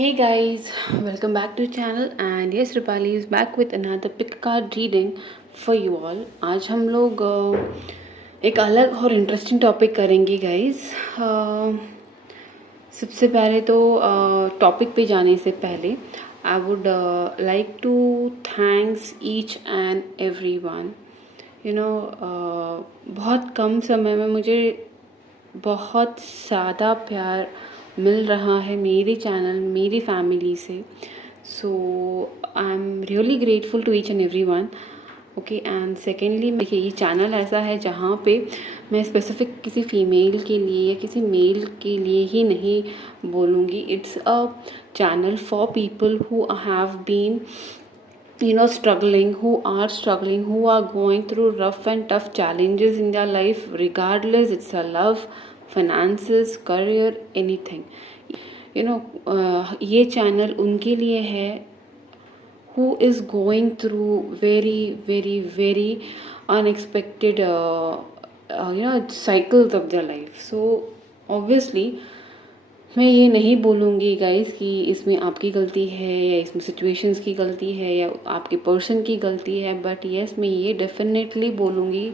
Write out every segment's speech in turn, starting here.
Hey guys, welcome back to channel and yes Rupali is back with another pick card reading for you all. आज हम लोग एक अलग और interesting topic करेंगे गाइस. सबसे पहले तो टॉपिक पे जाने से पहले I would like to thanks each and everyone. बहुत कम समय में मुझे बहुत ज़्यादा प्यार मिल रहा है मेरे चैनल मेरी फैमिली से. So I am really grateful to each and every one. Okay, and secondly देखिए ये चैनल ऐसा है जहाँ पे मैं स्पेसिफिक किसी फीमेल के लिए या किसी मेल के लिए ही नहीं बोलूँगी. It's a channel for people who have been struggling, who are struggling, who are going through rough and tough challenges in their life, regardless it's a love, finances, career, anything. ये channel उनके लिए है who is going through very very very unexpected cycles of their life. So obviously मैं ये नहीं बोलूँगी guys कि इसमें आपकी गलती है या इसमें सिचुएशंस की गलती है या आपके पर्सन की गलती है, बट येस मैं ये डेफिनेटली बोलूँगी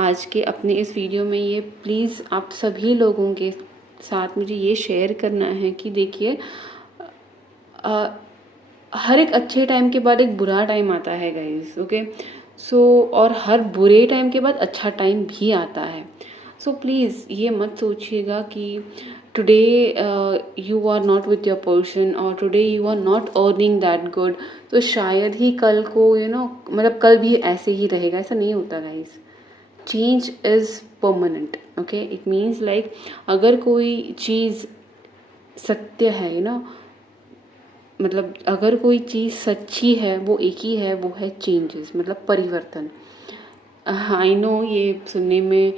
आज के अपने इस वीडियो में. ये प्लीज़ आप सभी लोगों के साथ मुझे ये शेयर करना है कि देखिए हर एक अच्छे टाइम के बाद एक बुरा टाइम आता है गाइस. ओके, सो और हर बुरे टाइम के बाद अच्छा टाइम भी आता है. सो प्लीज़ ये मत सोचिएगा कि today you are not with your person or today you are not earning that good, तो शायद ही कल को मतलब कल भी ऐसे ही रहेगा. ऐसा नहीं होता guys. Change is permanent. Okay, it means like अगर कोई चीज़ सत्य है मतलब अगर कोई चीज़ सच्ची है वो एक ही है, वो है चेंजेस, मतलब परिवर्तन. आई नो ये सुनने में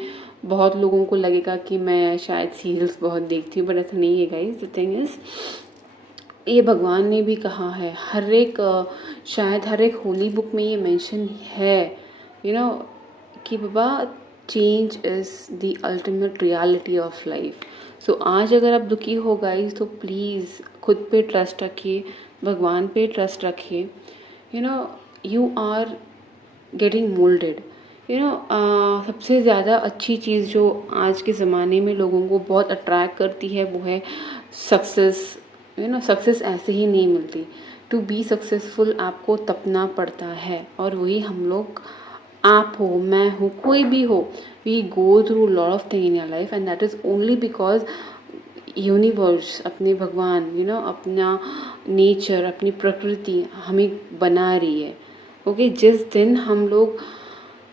बहुत लोगों को लगेगा कि मैं शायद सीरियल्स बहुत देखती हूँ, बट ऐसा नहीं है गाइस. द थिंग इज़ ये भगवान ने भी कहा है, शायद हर एक होली बुक में ये मेंशन है कि बाबा change is the ultimate reality of life. So आज अगर आप दुखी हो गाइस तो प्लीज़ खुद पे ट्रस्ट रखिए, भगवान पे ट्रस्ट रखिए. You are getting moulded. सबसे ज़्यादा अच्छी चीज़ जो आज के ज़माने में लोगों को बहुत अट्रैक्ट करती है वो है सक्सेस. सक्सेस ऐसे ही नहीं मिलती. टू बी सक्सेसफुल आपको तपना पड़ता है, और वही हम लोग, आप हो, मैं हूँ, कोई भी हो, we go through lot of thing in your life and that is only because universe, अपने भगवान अपना नेचर, अपनी प्रकृति हमें बना रही है. ओके, जिस दिन हम लोग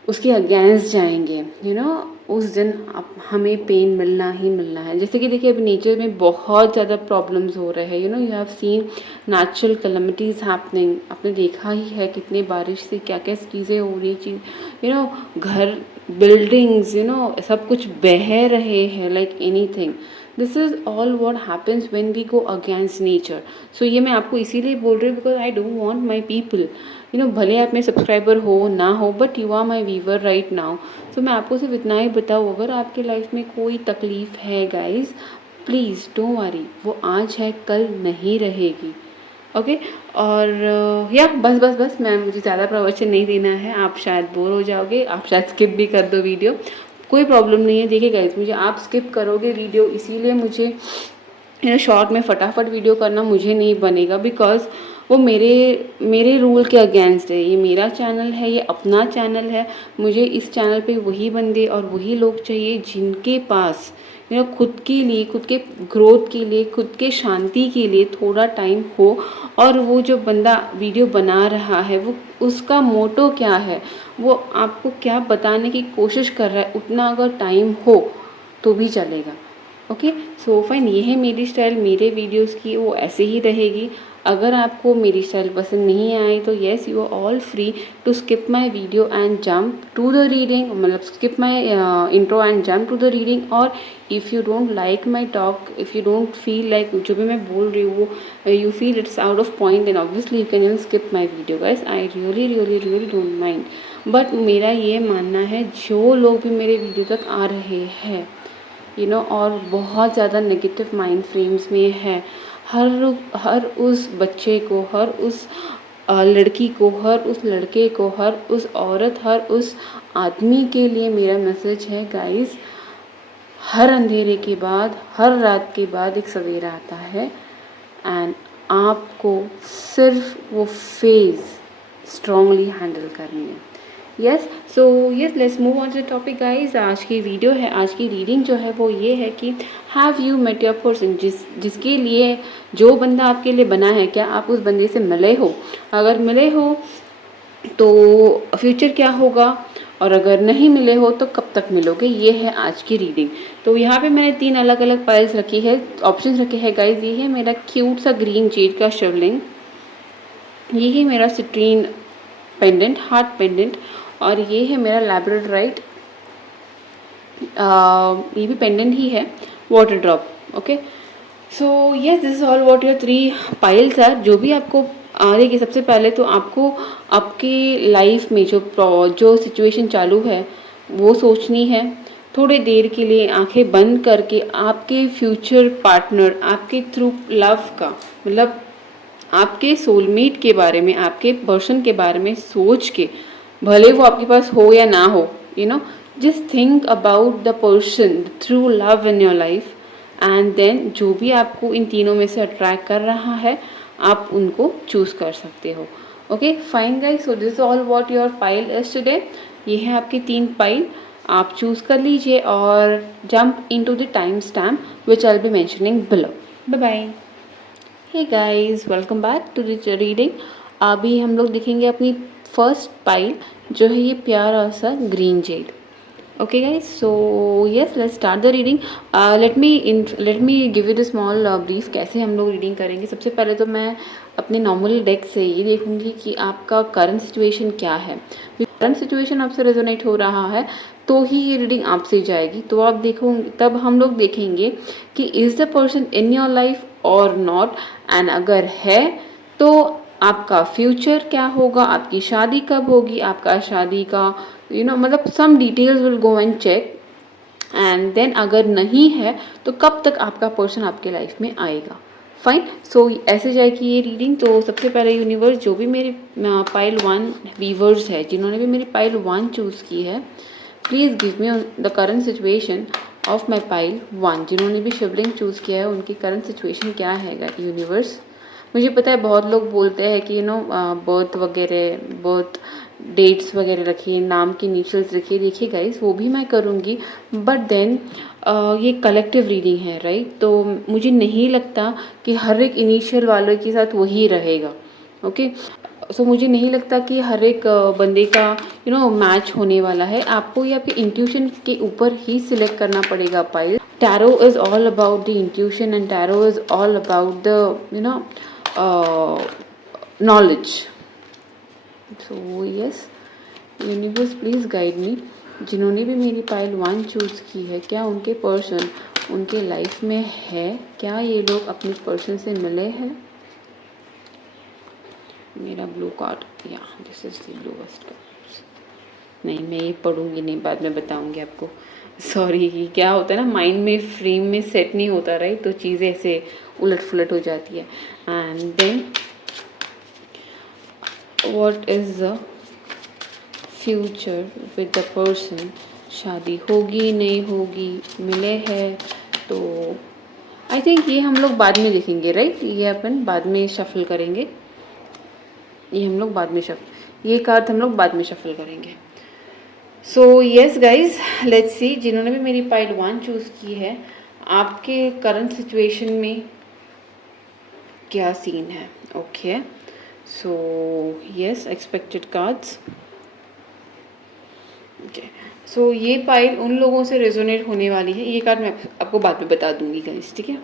उसके अगेंस्ट जाएंगे उस दिन हमें पेन मिलना ही मिलना है. जैसे कि देखिए अभी नेचर में बहुत ज़्यादा प्रॉब्लम्स हो रहे हैं. You have seen natural calamities happening. आपने देखा ही है कितने बारिश से क्या क्या चीज़ें हो रही. घर, बिल्डिंग्स, सब कुछ बह रहे हैं like anything. This is all what happens when we go against nature. So ये मैं आपको इसीलिए बोल रही हूँ because I don't want my people भले आप मेरे सब्सक्राइबर हो ना हो, but you are my viewer right now. तो मैं आपको सिर्फ इतना ही बताऊँ, अगर आपके लाइफ में कोई तकलीफ़ है गाइज, प्लीज़ डोंट वरी, वो आज है कल नहीं रहेगी. ओके, और या बस मुझे ज़्यादा प्रवचन नहीं देना है. आप शायद बोर हो जाओगे, आप शायद स्किप भी कर दो वीडियो, कोई प्रॉब्लम नहीं है. देखिए गाइज, मुझे आप स्किप करोगे वीडियो, इसीलिए मुझे शॉर्ट में फटाफट वीडियो करना मुझे नहीं बनेगा, बिकॉज वो मेरे रूल के अगेंस्ट है. ये मेरा चैनल है, ये अपना चैनल है. मुझे इस चैनल पे वही बंदे और वही लोग चाहिए जिनके पास खुद के लिए, खुद के ग्रोथ के लिए, खुद के शांति के लिए थोड़ा टाइम हो. और वो जो बंदा वीडियो बना रहा है वो उसका मोटो क्या है, वो आपको क्या बताने की कोशिश कर रहा है, उतना अगर टाइम हो तो भी चलेगा. ओके, सो फाइन, ये है मेरी स्टाइल मेरे वीडियोस की, वो ऐसे ही रहेगी. अगर आपको मेरी स्टाइल पसंद नहीं आई तो yes, you are all free to skip my video and jump to the reading, मतलब skip my intro and jump to the reading. और if you don't like my talk, if you don't feel like जो भी मैं बोल रही हूँ वो you feel it's out of point, then obviously you can even skip my video guys. I really really really don't mind. But मेरा ये मानना है जो लोग भी मेरे वीडियो तक आ रहे हैं और बहुत ज़्यादा नेगेटिव माइंड फ्रेम्स में है, हर उस बच्चे को, हर उस लड़की को, हर उस लड़के को, हर उस औरत, हर उस आदमी के लिए मेरा मैसेज है गाइस, हर अंधेरे के बाद, हर रात के बाद एक सवेरा आता है एंड आपको सिर्फ वो फेज़ स्ट्रांगली हैंडल करनी है। Yes, so yes, let's move on to the topic guys. आज की वीडियो है, आज की रीडिंग जो है वो ये है कि have you met your person, जिसके लिए, जो बंदा आपके लिए बना है, क्या आप उस बंदे से मिले हो? अगर मिले हो तो फ्यूचर क्या होगा, और अगर नहीं मिले हो तो कब तक मिलोगे? ये है आज की रीडिंग। तो यहाँ पे मैंने 3 अलग अलग पाइल्स रखी है, ऑप्शंस रखे हैं गाइज। ये है मेरा क्यूट सा ग्रीन जेड का शिवलिंग, ये है मेरा सिट्रीन पेंडेंट, हार्ट पेंडेंट, और ये है मेरा लैब्राडोराइट, ये भी पेंडेंट ही है, water drop. Okay, so yes, this is all what your 3 piles are. जो भी आपको देखिए, सबसे पहले तो आपको आपकी लाइफ में जो सिचुएशन चालू है वो सोचनी है। थोड़ी देर के लिए आंखें बंद करके आपके फ्यूचर पार्टनर, आपके थ्रू लव का, मतलब आपके सोलमेट के बारे में, आपके पर्सन के बारे में सोच के, भले वो आपके पास हो या ना हो, just think about the person through love in your life, and then जो भी आपको इन तीनों में से अट्रैक्ट कर रहा है आप उनको चूज कर सकते हो। Okay fine guys, so this all what your pile is today. ये है आपकी 3 पाइल, आप चूज कर लीजिए और jump into the time stamp which I will be mentioning below. Bye bye. Hey guys, welcome back to the reading. अभी हम लोग देखेंगे अपनी फर्स्ट पाइल, जो है ये प्यारा सा green Z. Okay guys, so yes, let's start the reading. Let me give you the small brief कैसे हम लोग रीडिंग करेंगे। सबसे पहले तो मैं अपने नॉर्मल डेक से ये देखूंगी कि आपका करंट सिचुएशन क्या है। करंट सिचुएशन आपसे रेजोनेट हो रहा है तो ही ये रीडिंग आपसे जाएगी। तो आप देखोगे, तब हम लोग देखेंगे कि is the person in your life और नॉट, एंड अगर है तो आपका फ्यूचर क्या होगा, आपकी शादी कब होगी, आपका शादी का मतलब some details will go and check, and then अगर नहीं है तो कब तक आपका पर्सन आपके लाइफ में आएगा। फाइन, सो ऐसे जाएगी ये रीडिंग। तो सबसे पहले यूनिवर्स, जो भी मेरी पाइल 1 वीवर्स है, जिन्होंने भी मेरी पाइल 1 चूज़ की है, please give me the current situation of my pile 1। जिन्होंने भी शिवलिंग चूज़ किया है उनकी करंट सिचुएशन क्या है यूनिवर्स। मुझे पता है बहुत लोग बोलते हैं कि बर्थ वगैरह, बर्थ डेट्स वगैरह रखिए, नाम की इनिशियल्स रखिए। देखिए गाइस, वो भी मैं करूँगी, बट देन ये कलेक्टिव रीडिंग है, राइट? तो मुझे नहीं लगता कि हर एक इनिशियल वालों के साथ वही रहेगा। ओके, सो मुझे नहीं लगता कि हर एक बंदे का मैच होने वाला है। आपको ये आपके इंट्यूशन के ऊपर ही सिलेक्ट करना पड़ेगा pile. Tarot is all about the intuition, and tarot is all about the knowledge. So yes, universe please guide me. जिन्होंने भी मेरी पाइल 1 चूज़ की है, क्या उनके पर्सन उनके लाइफ में है? क्या ये लोग अपने पर्सन से मिले हैं? मेरा ब्लू कार्ड, या this is the bluest card. नहीं, मैं ये पढ़ूंगी नहीं, बाद में बताऊंगी आपको। सॉरी, क्या होता है ना, माइंड में फ्रेम में सेट नहीं होता, राइट? तो चीज़ें ऐसे उलट फुलट हो जाती है। And then what is the future with the person? शादी होगी नहीं होगी, मिले हैं तो आई थिंक ये हम लोग बाद में देखेंगे, राइट? ये अपन बाद में शफल करेंगे, ये हम लोग बाद में ये कार्ड हम लोग बाद में शफल करेंगे। सो यस गाइज, लेट्स सी, जिन्होंने भी मेरी पाइल 1 चूज़ की है, आपके करंट सिचुएशन में क्या सीन है। Okay, so yes, expected cards. Okay, so ये पाइल उन लोगों से रेजोनेट होने वाली है। ये कार्ड मैं आपको बाद में बता दूंगी गाइज, ठीक है?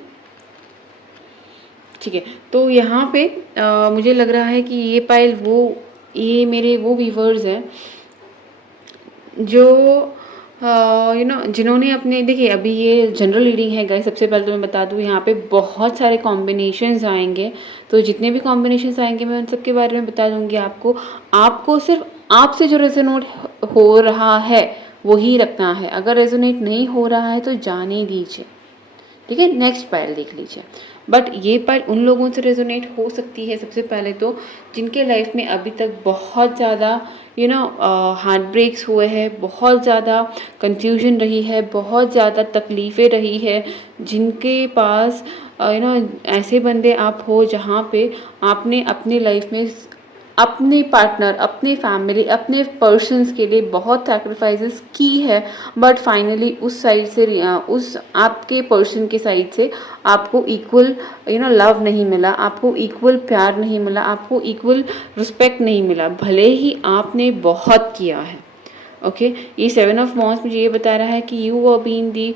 ठीक है, तो यहाँ पे मुझे लग रहा है कि ये पाइल ये मेरे वो व्यूवर्स हैं जो जिन्होंने अपने, देखिए अभी ये जनरल रीडिंग है गाइस। सबसे पहले तो मैं बता दूँ, यहाँ पे बहुत सारे कॉम्बिनेशंस आएंगे, तो जितने भी कॉम्बिनेशंस आएंगे मैं उन सब के बारे में बता दूंगी आपको सिर्फ आपसे जो रेजोनेट हो रहा है वही रखना है। अगर रेजोनेट नहीं हो रहा है तो जाने दीजिए, ठीक है? नेक्स्ट पाइल देख लीजिए। बट ये पल उन लोगों से रेजोनेट हो सकती है सबसे पहले तो जिनके लाइफ में अभी तक बहुत ज़्यादा हार्ट ब्रेक्स हुए हैं, बहुत ज़्यादा कंफ्यूजन रही है, बहुत ज़्यादा तकलीफ़ें रही है, जिनके पास ऐसे बंदे आप हो जहाँ पे आपने अपनी लाइफ में अपने पार्टनर, अपने फैमिली, अपने पर्सन्स के लिए बहुत सैक्रिफाइसेस की है, बट फाइनली उस साइड से उस आपके पर्सन के साइड से आपको इक्वल लव नहीं मिला, आपको इक्वल प्यार नहीं मिला, आपको इक्वल रिस्पेक्ट नहीं मिला, भले ही आपने बहुत किया है। ओके ये 7 ऑफ Wands मुझे ये बता रहा है कि you are being the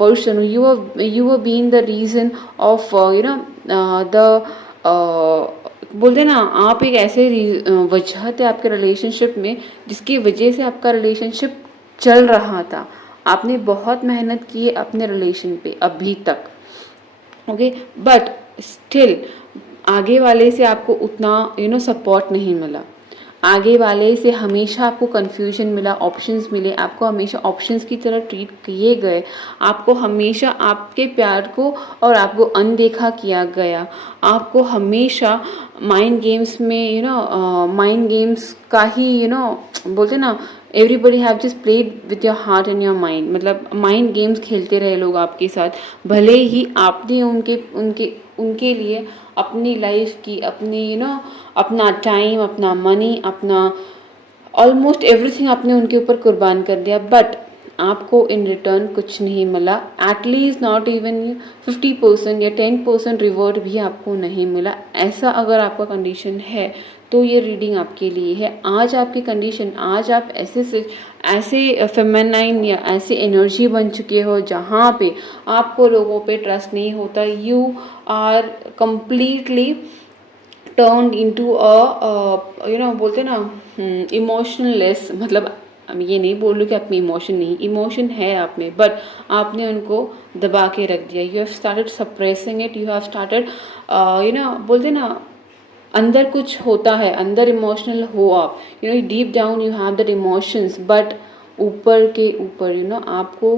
person, you are being the reason of the बोलते ना, आप एक ऐसे वजह थे आपके रिलेशनशिप में जिसकी वजह से आपका रिलेशनशिप चल रहा था। आपने बहुत मेहनत की है अपने रिलेशन पे अभी तक, ओके, बट स्टिल आगे वाले से आपको उतना सपोर्ट नहीं मिला। आगे वाले से हमेशा आपको कन्फ्यूजन मिला, ऑप्शंस मिले, आपको हमेशा ऑप्शंस की तरह ट्रीट किए गए, आपको हमेशा आपके प्यार को और आपको अनदेखा किया गया, आपको हमेशा माइंड गेम्स में माइंड गेम्स का ही बोलते ना, everybody have just played with your heart and your mind, मतलब माइंड गेम्स खेलते रहे लोग आपके साथ, भले ही आपने उनके उनके उनके लिए अपनी लाइफ की, अपनी अपना टाइम, अपना मनी, अपना ऑलमोस्ट एवरीथिंग आपने उनके ऊपर कुर्बान कर दिया, बट आपको इन रिटर्न कुछ नहीं मिला, एटलीस्ट नॉट इवन 50% या 10% रिवॉर्ड भी आपको नहीं मिला। ऐसा अगर आपका कंडीशन है तो ये रीडिंग आपके लिए है। आज आपकी कंडीशन, आज आप ऐसे फेमिनाइन या ऐसे एनर्जी बन चुके हो जहाँ पे आपको लोगों पे ट्रस्ट नहीं होता, you are completely turn into बोलते ना इमोशनलेस, मतलब ये नहीं बोल रही कि आप में इमोशन नहीं, इमोशन है आप में, बट आपने उनको दबा के रख दिया। You have started suppressing it, you have started बोलते ना, अंदर कुछ होता है, अंदर इमोशनल हो आप, deep down you have that emotions, but ऊपर के ऊपर आपको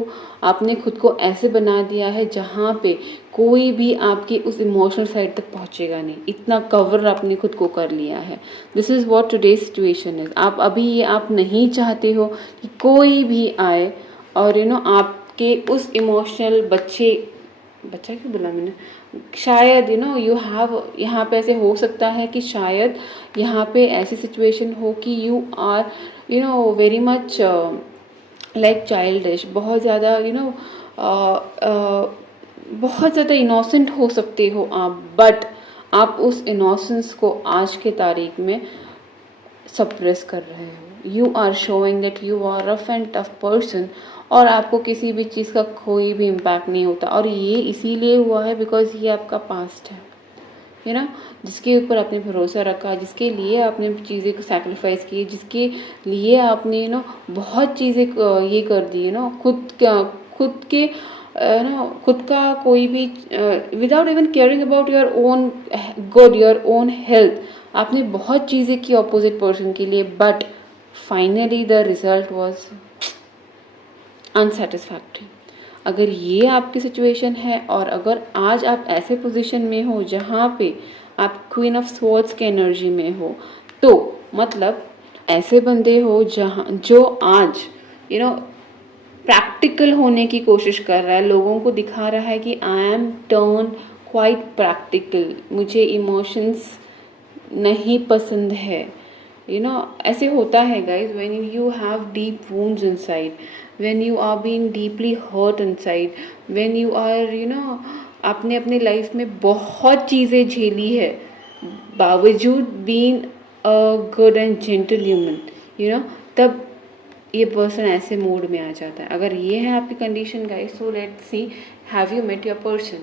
आपने खुद को ऐसे बना दिया है जहाँ पे कोई भी आपकी उस इमोशनल साइड तक पहुँचेगा नहीं, इतना कवर आपने खुद को कर लिया है। This is what today situation is. आप अभी ये आप नहीं चाहते हो कि कोई भी आए और आपके उस इमोशनल बच्चा क्यों बोला मैंने, शायद यू हैव, यहाँ पे ऐसे हो सकता है कि शायद यहाँ पे ऐसी सिचुएशन हो कि you are very much like childish, बहुत ज़्यादा बहुत ज़्यादा इनोसेंट हो सकते हो आप, बट आप उस इनोसेंस को आज के तारीख में सप्रेस कर रहे हो। You are showing that you are rough and tough person, और आपको किसी भी चीज़ का कोई भी इम्पैक्ट नहीं होता, और ये इसीलिए हुआ है बिकॉज ये आपका पास्ट है जिसके ऊपर आपने भरोसा रखा, जिसके लिए आपने चीज़ें को सैक्रिफाइस की, जिसके लिए आपने बहुत चीज़ें ये कर दी खुद के खुद का कोई भी without even caring about your own good, your own health, आपने बहुत चीज़ें की अपोजिट पर्सन के लिए, but finally the result was unsatisfactory. अगर ये आपकी सिचुएशन है और अगर आज आप ऐसे पोजीशन में हो जहाँ पे आप क्वीन ऑफ स्वॉर्ड्स के एनर्जी में हो, तो मतलब ऐसे बंदे हो जो आज प्रैक्टिकल होने की कोशिश कर रहा है, लोगों को दिखा रहा है कि I am turn quite practical, मुझे इमोशंस नहीं पसंद है। ऐसे होता है guys, when you have deep wounds inside, when you are being deeply hurt inside, when you are आपने अपने लाइफ में बहुत चीज़ें झेली है, बावजूद being a good and gentle human, तब ये पर्सन ऐसे मूड में आ जाता है। अगर ये है आपकी condition guys, so let's see, have you met your person,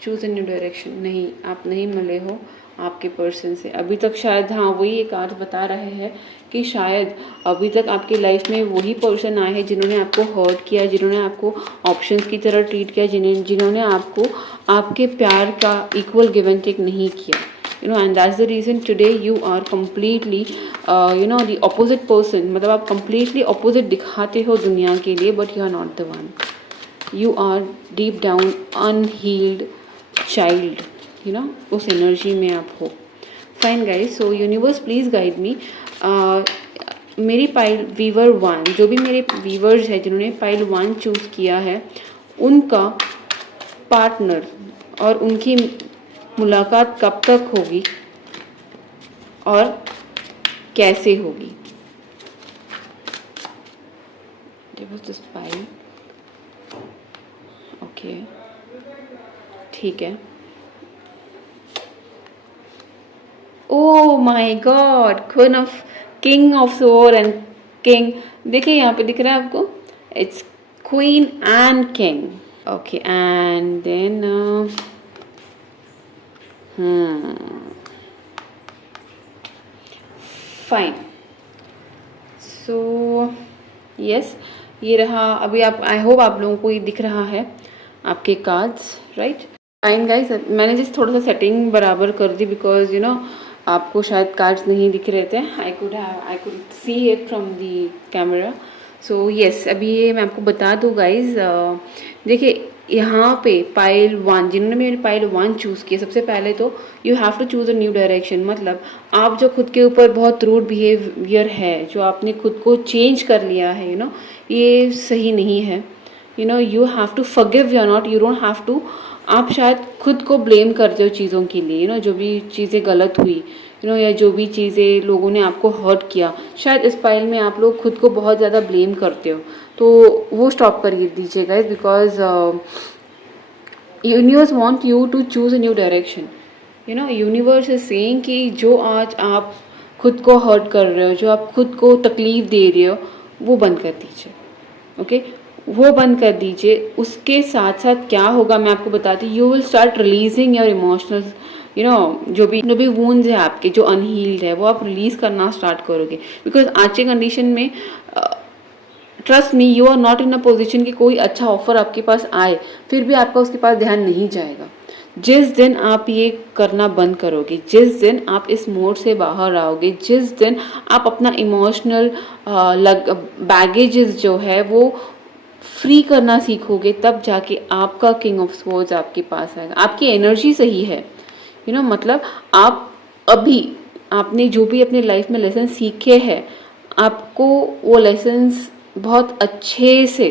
choose a new direction. नहीं, आप नहीं मिले हो आपके पर्सन से अभी तक, शायद हाँ वही एक कार्ड बता रहे हैं कि शायद अभी तक आपकी लाइफ में वही पर्सन आए हैं जिन्होंने आपको हर्ट किया, जिन्होंने आपको ऑप्शंस की तरह ट्रीट किया, जिन्होंने आपको आपके प्यार का इक्वल गिव एंड टेक नहीं किया, and that's the reason today you are completely the opposite person, मतलब आप completely opposite दिखाते हो दुनिया के लिए, but you are not the one, you are deep down unhealed child, उस एनर्जी में आप हो। Fine guys, so universe please guide me. मेरी पाइल वीवर 1, जो भी मेरे वीवर्स हैं जिन्होंने पाइल 1 चूज़ किया है, उनका पार्टनर और उनकी मुलाकात कब तक होगी और कैसे होगी। ओके, ठीक है। Oh my God, queen of king of sword and king, देखिए यहाँ पे दिख रहा है आपको, it's queen and king. Okay, and then fine. So yes, ये रहा। अभी आप, आई होप आप लोगों को ये दिख रहा है आपके कार्ड्स, राइट। फाइन गाइस, मैंने जिस थोड़ा सा सेटिंग बराबर कर दी बिकॉज आपको शायद कार्ड्स नहीं दिख रहे थे। I could see it from the camera. So yes, अभी ये मैं आपको बता दूँ गाइज। देखिए यहाँ पे पाइल 1, जिन्होंने मेरी पाइल 1 चूज़ किया, सबसे पहले तो you have to choose a new direction. मतलब आप जो खुद के ऊपर बहुत रूड बिहेवियर है, जो आपने खुद को चेंज कर लिया है, ये सही नहीं है। You have to forgive, you don't have to. आप शायद खुद को ब्लेम करते हो चीज़ों के लिए, जो भी चीज़ें गलत हुई, या जो भी चीज़ें लोगों ने आपको हर्ट किया, शायद इस पाइल में आप लोग खुद को बहुत ज़्यादा ब्लेम करते हो। तो वो स्टॉप कर दीजिएगा, because universe want you to choose a new direction. Universe is saying कि जो आज आप खुद को हर्ट कर रहे हो, जो आप खुद को तकलीफ़ दे रहे हो, वो बंद कर दीजिए। ओके, वो बंद कर दीजिए। उसके साथ साथ क्या होगा मैं आपको बताती हूँ। You will start releasing your emotional, जो भी वूंड्स है आपके, जो अनहील्ड है, वो आप रिलीज करना स्टार्ट करोगे। बिकॉज आज के कंडीशन में trust me, you are not in a position कि कोई अच्छा ऑफर आपके पास आए फिर भी आपका उसके पास ध्यान नहीं जाएगा। जिस दिन आप ये करना बंद करोगे, जिस दिन आप इस मोड से बाहर आओगे, जिस दिन आप अपना इमोशनल बैगेजेस जो है वो फ्री करना सीखोगे, तब जाके आपका किंग ऑफ स्वॉर्ड्स आपके पास आएगा। आपकी एनर्जी सही है, मतलब आप अभी आपने जो भी अपने लाइफ में लेसन सीखे हैं, आपको वो लेसन्स बहुत अच्छे से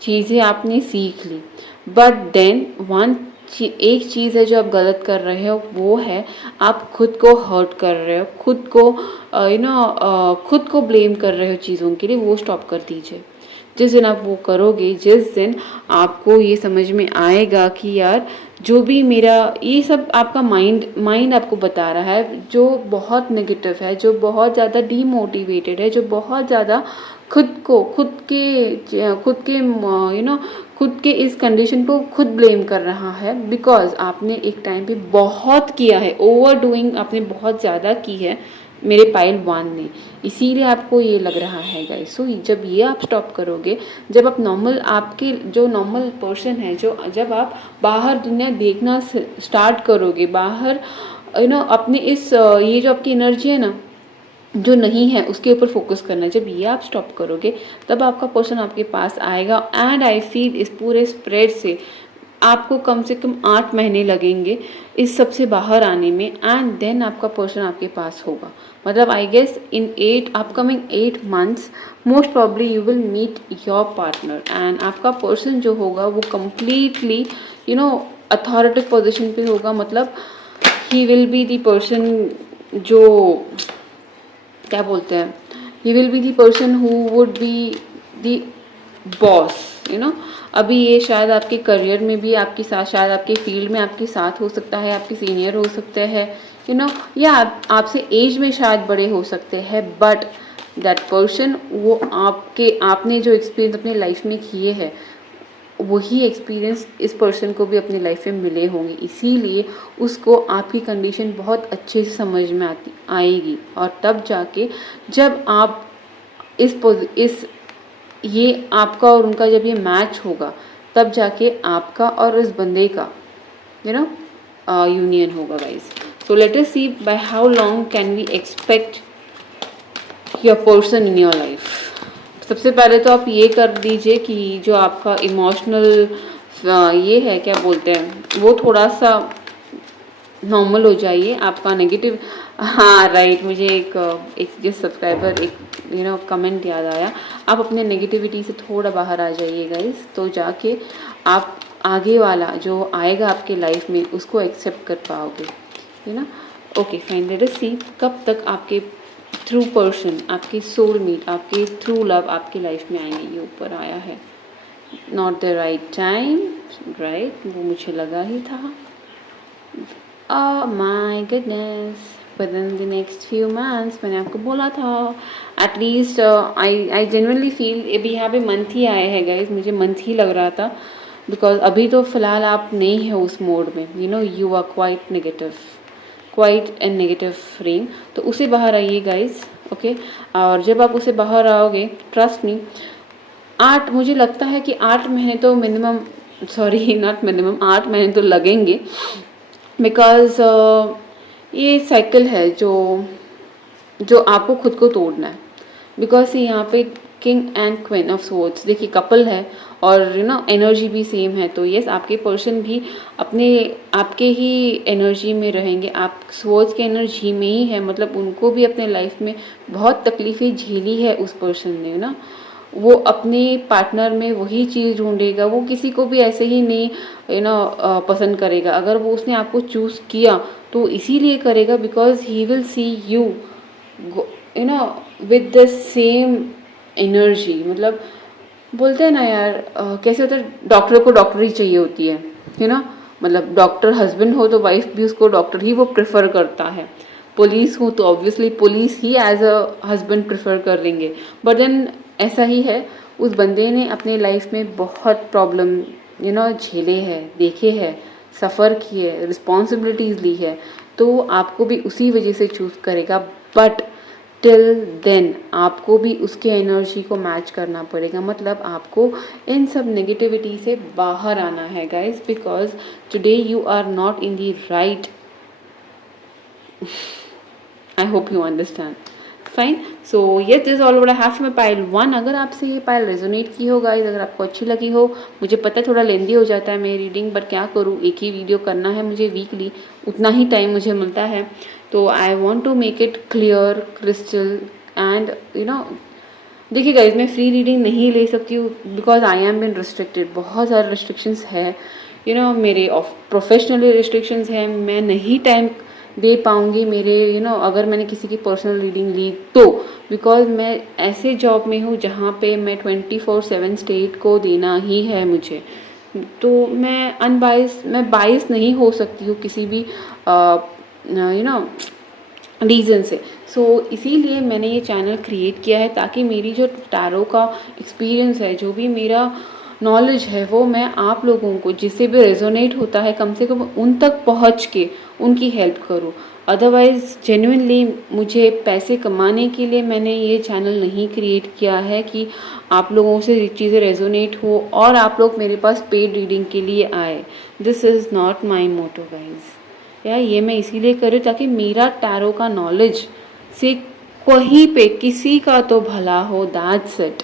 चीज़ें आपने सीख ली। बट देन एक चीज़ है जो आप गलत कर रहे हो, वो है आप खुद को हर्ट कर रहे हो, खुद को खुद को ब्लेम कर रहे हो चीज़ों के लिए। वो स्टॉप कर दीजिए। जिस दिन आप वो करोगे, जिस दिन आपको ये समझ में आएगा कि यार जो भी मेरा ये सब आपका माइंड आपको बता रहा है, जो बहुत नेगेटिव है, जो बहुत ज़्यादा डीमोटिवेटेड है, जो बहुत ज़्यादा खुद के इस कंडीशन को खुद ब्लेम कर रहा है, बिकॉज आपने एक टाइम पे बहुत किया है, ओवर डूइंग आपने बहुत ज़्यादा की है मेरे पाइल 1 ने, इसीलिए आपको ये लग रहा है गाइस। सो जब ये आप स्टॉप करोगे, जब आप आपके जो नॉर्मल पर्सन है, जब आप बाहर दुनिया देखना स्टार्ट करोगे, बाहर अपने इस ये जो आपकी एनर्जी है ना, जो नहीं है उसके ऊपर फोकस करना है, जब ये आप स्टॉप करोगे तब आपका पर्सन आपके पास आएगा। एंड आई फील इस पूरे स्प्रेड से आपको कम से कम 8 महीने लगेंगे इस सब से बाहर आने में, एंड देन आपका पर्सन आपके पास होगा। मतलब I guess in 8 months most probably you will meet your partner, and आपका पर्सन जो होगा वो कम्प्लीटली अथॉरिटिव पोजिशन पे होगा। मतलब he will be the person जो क्या बोलते हैं, he will be the person who would be the boss. अभी ये शायद आपके करियर में भी आपके साथ, शायद आपके फील्ड में आपके साथ हो सकता है, आपके सीनियर हो सकते हैं, या आपसे एज में शायद बड़े हो सकते हैं, बट दैट पर्सन वो आपने जो एक्सपीरियंस अपनी लाइफ में किए हैं, वही एक्सपीरियंस इस पर्सन को भी अपनी लाइफ में मिले होंगे। इसीलिए उसको आपकी कंडीशन बहुत अच्छे से समझ में आएगी, और तब जाके जब आप ये आपका और उनका जब ये मैच होगा, तब जाके आपका और उस बंदे का यूनियन होगा guys. So let us see by how long can we expect your person in your life. सबसे पहले तो आप ये कर दीजिए कि जो आपका इमोशनल ये है क्या बोलते हैं, वो थोड़ा सा नॉर्मल हो जाइए आपका नेगेटिव। हाँ राइट, मुझे एक जिस सब्सक्राइबर एक कमेंट याद आया, आप अपने नेगेटिविटी से थोड़ा बाहर आ जाइए गाइस, तो जाके आप आगे वाला जो आएगा आपके लाइफ में उसको एक्सेप्ट कर पाओगे, है ना। ओके फाइन, लेट अस सी कब तक आपके थ्रू पर्सन, आपके सोलमेट, आपके थ्रू लव आपकी लाइफ में आएंगे। ये ऊपर आया है not the right time, right, वो मुझे लगा ही था। Oh my goodness, within the next few months, मैंने आपको बोला था at least I genuinely feel अभी यहाँ पे मंथ ही आए हैं गाइज, मुझे मंथ ही लग रहा था बिकॉज अभी तो फ़िलहाल आप नहीं है उस मोड में, you are quite negative, quite and negative frame, तो उसे बाहर आइए गाइज, ओके। और जब आप उसे बाहर आओगे, ट्रस्ट मी, मुझे लगता है कि 8 महीने तो मिनिमम, सॉरी नॉट मिनिमम, 8 महीने तो लगेंगे बिकॉज ये साइकिल है जो आपको खुद को तोड़ना है। बिकॉज यहाँ पे king and queen of swords, देखिए कपल है और एनर्जी भी सेम है, तो यस आपके पर्सन भी आपके ही एनर्जी में रहेंगे, आप स्वॉर्ड्स के एनर्जी में ही है, मतलब उनको भी अपने लाइफ में बहुत तकलीफ़ें झेली है उस पर्सन ने, वो अपने पार्टनर में वही चीज़ ढूंढेगा, वो किसी को भी ऐसे ही नहीं पसंद करेगा। अगर वो उसने आपको चूज़ किया तो इसीलिए करेगा because he will see you with the same energy. मतलब बोलते हैं ना यार, कैसे होता है, डॉक्टर को डॉक्टर ही चाहिए होती है ना, मतलब डॉक्टर हस्बैंड हो तो वाइफ भी उसको डॉक्टर ही वो प्रेफर करता है, पुलिस हो तो ऑब्वियसली पुलिस ही एज अ हस्बैंड प्रेफर कर लेंगे। बट देन ऐसा ही है, उस बंदे ने अपने लाइफ में बहुत प्रॉब्लम झेले हैं, देखे हैं, सफ़र किए, रिस्पॉन्सिबिलिटीज़ ली है, तो आपको भी उसी वजह से चूज़ करेगा। बट टिल देन आपको भी उसके एनर्जी को मैच करना पड़ेगा, मतलब आपको इन सब नेगेटिविटी से बाहर आना है guys, because today you are not in the right. I hope you understand. Fine. So yes, this is all what I have from pile 1. अगर आपसे ये पाइल रेजोनेट की हो गाइज, अगर आपको अच्छी लगी हो, मुझे पता है थोड़ा लेंदी हो जाता है मेरी रीडिंग, बट क्या करूँ, एक ही वीडियो करना है मुझे वीकली, उतना ही टाइम मुझे मिलता है, तो I want to make it clear crystal and देखिए गाइज, मैं फ्री रीडिंग नहीं ले सकती हूँ because I am been restricted, बहुत सारे रिस्ट्रिक्शंस है, मेरे प्रोफेशनली रिस्ट्रिक्शंस हैं, मैं नहीं टाइम दे पाऊँगी मेरे अगर मैंने किसी की पर्सनल रीडिंग ली तो, बिकॉज मैं ऐसे जॉब में हूँ जहाँ पे मैं 24/7 स्टेट को देना ही है मुझे, तो मैं बाइस नहीं हो सकती हूँ किसी भी रीज़न से। सो इसीलिए मैंने ये चैनल क्रिएट किया है ताकि मेरी जो टैरो का एक्सपीरियंस है, जो भी मेरा नॉलेज है, वो मैं आप लोगों को जिससे भी रेजोनेट होता है कम से कम उन तक पहुंच के उनकी हेल्प करूं। अदरवाइज़ जेन्युइनली मुझे पैसे कमाने के लिए मैंने ये चैनल नहीं क्रिएट किया है कि आप लोगों से चीज़ें रेजोनेट हो और आप लोग मेरे पास पेड रीडिंग के लिए आए। This is not my motto guys, या ये मैं इसीलिए कर रही हूँ ताकि मेरा टैरो का नॉलेज से कहीं पे किसी का तो भला हो, that's it.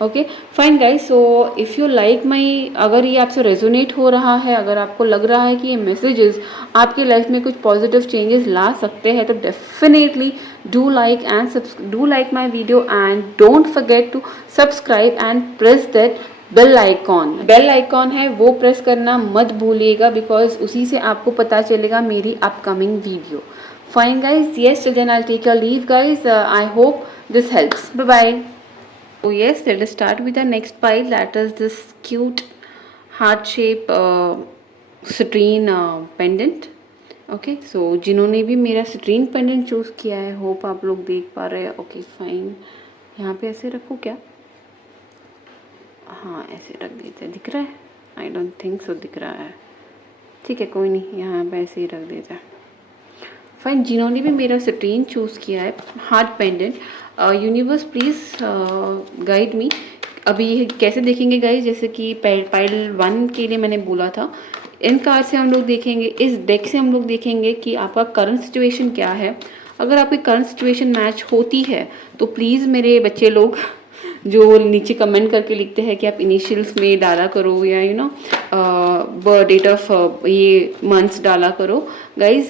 Okay fine guys, so if you like my, अगर ये आपसे रेजोनेट हो रहा है, अगर आपको लग रहा है कि ये मैसेजेस आपकी लाइफ में कुछ पॉजिटिव चेंजेस ला सकते हैं, तो definitely do like my video and don't forget to subscribe and press that bell icon है वो प्रेस करना मत भूलिएगा, बिकॉज उसी से आपको पता चलेगा मेरी upcoming video. Fine guys, yes, so then I'll take a leave guys. I hope this helps. Bye bye. So yes, let us start with the next pile, that is this cute heart shape citrine pendant. Okay, so जिन्होंने भी मेरा citrine pendant choose किया है, hope आप लोग देख पा रहे हैं। Okay fine, यहाँ पे ऐसे रखूँ क्या? हाँ ऐसे रख देते हैं, दिख रहा है? I don't think so दिख रहा है, ठीक है कोई नहीं, यहाँ पे ऐसे ही रख देते हैं। फाइन, जिन्होंने भी मेरा सिट्रीन चूज़ किया है heart pendant, universe please guide me. अभी ये कैसे देखेंगे गाइज, जैसे कि पाइल 1 के लिए मैंने बोला था, इन कार्ड से हम लोग देखेंगे, इस डेक से हम लोग देखेंगे कि आपका करंट सिचुएशन क्या है। अगर आपकी करंट सिचुएशन मैच होती है तो प्लीज़ मेरे बच्चे लोग जो नीचे कमेंट करके लिखते हैं कि आप इनिशियल्स में डाला करो या डेट ऑफ ये मंथ्स डाला करो। गाइज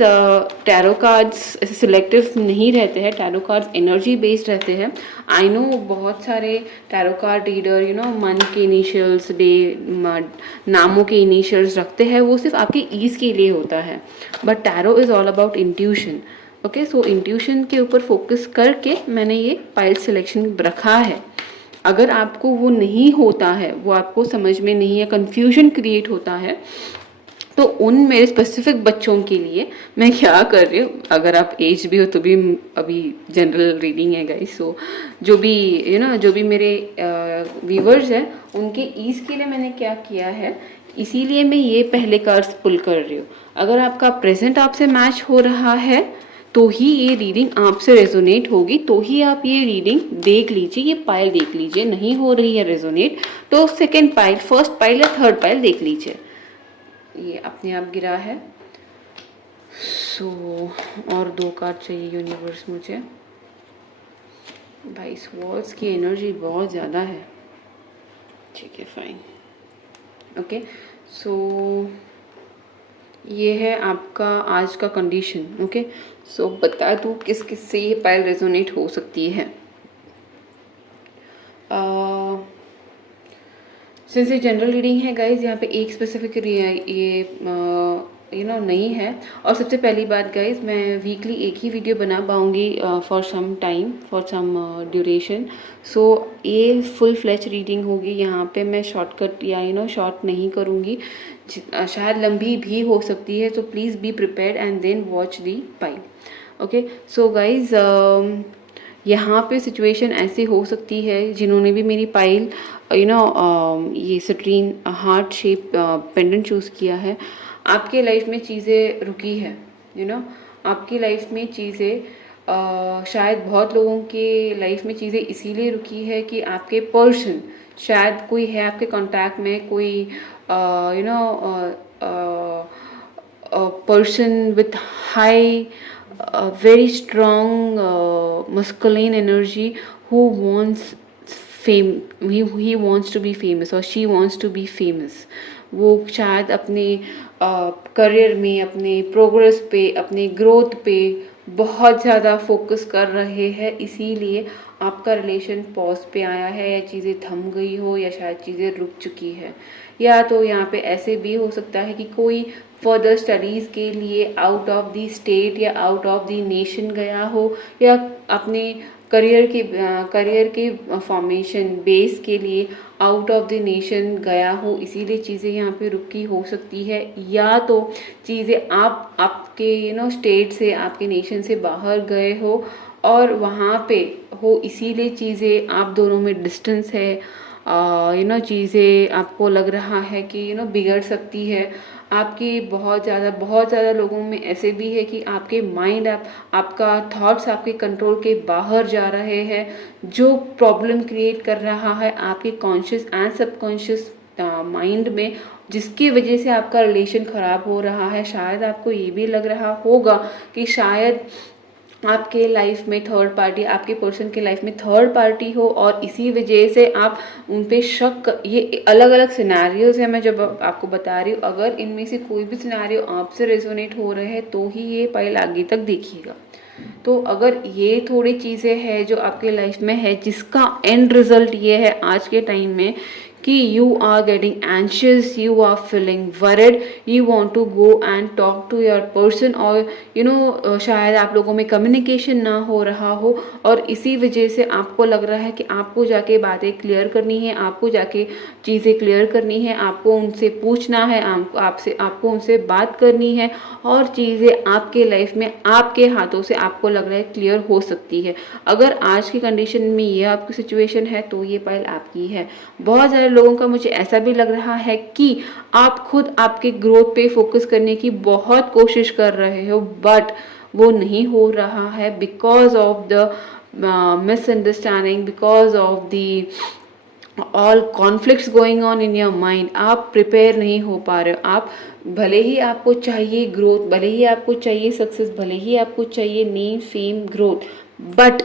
टैरो कार्ड्स ऐसे सिलेक्टिव नहीं रहते हैं, टैरो कार्ड्स एनर्जी बेस्ड रहते हैं। आई नो बहुत सारे टैरो कार्ड रीडर मंथ के इनिशियल्स, नामों के इनिशियल्स रखते हैं, वो सिर्फ आपके ईज के लिए होता है। But tarot is all about intuition. Okay, so intuition के ऊपर फोकस करके मैंने ये पाइल सिलेक्शन रखा है। अगर आपको वो नहीं होता है, वो आपको समझ में नहीं है, कन्फ्यूजन क्रिएट होता है, तो उन मेरे स्पेसिफिक बच्चों के लिए मैं क्या कर रही हूँ, अगर आप एज भी हो तो भी अभी जनरल रीडिंग है गाइस, सो जो भी जो भी मेरे व्यूवर्स हैं उनके ईज के लिए मैंने क्या किया है, इसीलिए मैं ये पहले कार्ड्स पुल कर रही हूँ। अगर आपका प्रेजेंट आपसे मैच हो रहा है तो ही ये रीडिंग आपसे रेजोनेट होगी, तो ही आप ये रीडिंग देख लीजिए, ये पाइल देख लीजिए। नहीं हो रही है रेजोनेट तो सेकेंड पाइल, फर्स्ट पाइल या थर्ड पाइल देख लीजिए। ये अपने आप गिरा है। सो और 2 कार्ड चाहिए यूनिवर्स मुझे। भाई इस वॉल्स की एनर्जी बहुत ज़्यादा है। ठीक है, फाइन। ओके, सो ये है आपका आज का कंडीशन। ओके, सो बता दूँ किस किस से ये पाइल रेजोनेट हो सकती है। सिंस ये जनरल रीडिंग है गाइज, यहाँ पे एक स्पेसिफिक ये नहीं है। और सबसे पहली बात गाइज, मैं वीकली एक ही वीडियो बना पाऊँगी for some time, for some duration. So ये फुल फ्लैच रीडिंग होगी। यहाँ पे मैं शॉर्टकट या शॉर्ट नहीं करूँगी, शायद लंबी भी हो सकती है। So please be prepared and then watch the pile. Okay, so guys यहाँ पे सिचुएशन ऐसी हो सकती है, जिन्होंने भी मेरी पाइल ये citrine heart shape pendant choose किया है, आपके लाइफ में चीज़ें रुकी है। आपकी लाइफ में चीज़ें शायद बहुत लोगों के लाइफ में चीज़ें इसीलिए रुकी है कि आपके पर्सन, शायद कोई है आपके कांटेक्ट में, कोई person with high very strong masculine energy who wants fame, he wants to be famous or she wants to be famous। वो शायद अपने करियर में, अपने प्रोग्रेस पे, अपने ग्रोथ पे बहुत ज़्यादा फोकस कर रहे हैं, इसीलिए आपका रिलेशन पॉज पे आया है, या चीज़ें थम गई हो, या शायद चीज़ें रुक चुकी है। या तो यहाँ पे ऐसे भी हो सकता है कि कोई फर्दर स्टडीज़ के लिए आउट ऑफ द स्टेट या आउट ऑफ द नेशन गया हो, या अपने करियर के फॉर्मेशन बेस के लिए आउट ऑफ द नेशन गया हो, इसीलिए चीज़ें यहाँ पे रुकी हो सकती है। या तो चीज़ें आपके स्टेट से, आपके नेशन से बाहर गए हो और वहाँ पे हो, इसीलिए चीज़ें आप दोनों में डिस्टेंस है। चीज़ें आपको लग रहा है कि बिगड़ सकती है। आपकी बहुत ज़्यादा लोगों में ऐसे भी है कि आपके माइंड, आपका थॉट्स आपके कंट्रोल के बाहर जा रहे हैं, जो प्रॉब्लम क्रिएट कर रहा है आपके कॉन्शियस एंड सबकॉन्शियस माइंड में, जिसकी वजह से आपका रिलेशन ख़राब हो रहा है। शायद आपको ये भी लग रहा होगा कि शायद आपके लाइफ में थर्ड पार्टी, आपके पर्सन के लाइफ में थर्ड पार्टी हो, और इसी वजह से आप उन पे शक, ये अलग अलग सिनेरियोज है मैं जब आपको बता रही हूँ। अगर इनमें से कोई भी सिनेरियो आपसे रेजोनेट हो रहे हैं तो ही ये पाइल आगे तक देखिएगा। तो अगर ये थोड़ी चीज़ें हैं जो आपके लाइफ में है, जिसका एंड रिजल्ट ये है आज के टाइम में कि you are getting anxious, you are feeling worried, you want to go and talk to your person, और शायद आप लोगों में कम्युनिकेशन ना हो रहा हो, और इसी वजह से आपको लग रहा है कि आपको जाके बातें क्लियर करनी है, आपको जाके चीज़ें क्लियर करनी है, आपको उनसे पूछना है, आपको उनसे बात करनी है, और चीज़ें आपके लाइफ में आपके हाथों से आपको लग रहा है क्लियर हो सकती है। अगर आज की कंडीशन में ये आपकी सिचुएशन है तो ये पाइल आपकी है। बहुत ज़्यादा लोगों का मुझे ऐसा भी लग रहा है कि आप खुद आपके ग्रोथ पे फोकस करने की बहुत कोशिश कर रहे हो, बट वो नहीं हो रहा है because of the misunderstanding, because of the all conflicts going on in your mind. आप प्रिपेयर नहीं हो पा रहे हो। आप भले ही आपको चाहिए ग्रोथ, भले ही आपको चाहिए सक्सेस, भले ही आपको चाहिए नेम फेम ग्रोथ, बट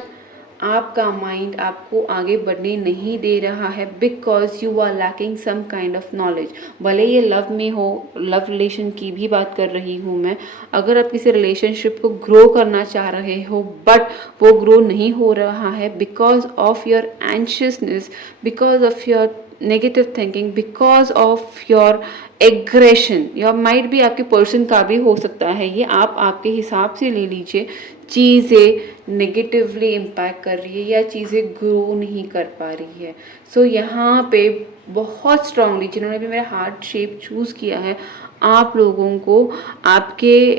आपका माइंड आपको आगे बढ़ने नहीं दे रहा है because you are lacking some kind of knowledge. भले ये लव में हो, लव रिलेशन की भी बात कर रही हूँ मैं। अगर आप किसी रिलेशनशिप को ग्रो करना चाह रहे हो बट वो ग्रो नहीं हो रहा है because of your anxiousness, because of your negative thinking, because of your aggression, या माइट भी आपके पर्सन का भी हो सकता है, ये आप आपके हिसाब से ले लीजिए। चीज़ें नेगेटिवली इम्पैक्ट कर रही है या चीज़ें ग्रो नहीं कर पा रही है। सो यहाँ पे बहुत स्ट्रांगली जिन्होंने भी मेरा हार्ट शेप चूज़ किया है, आप लोगों को आपके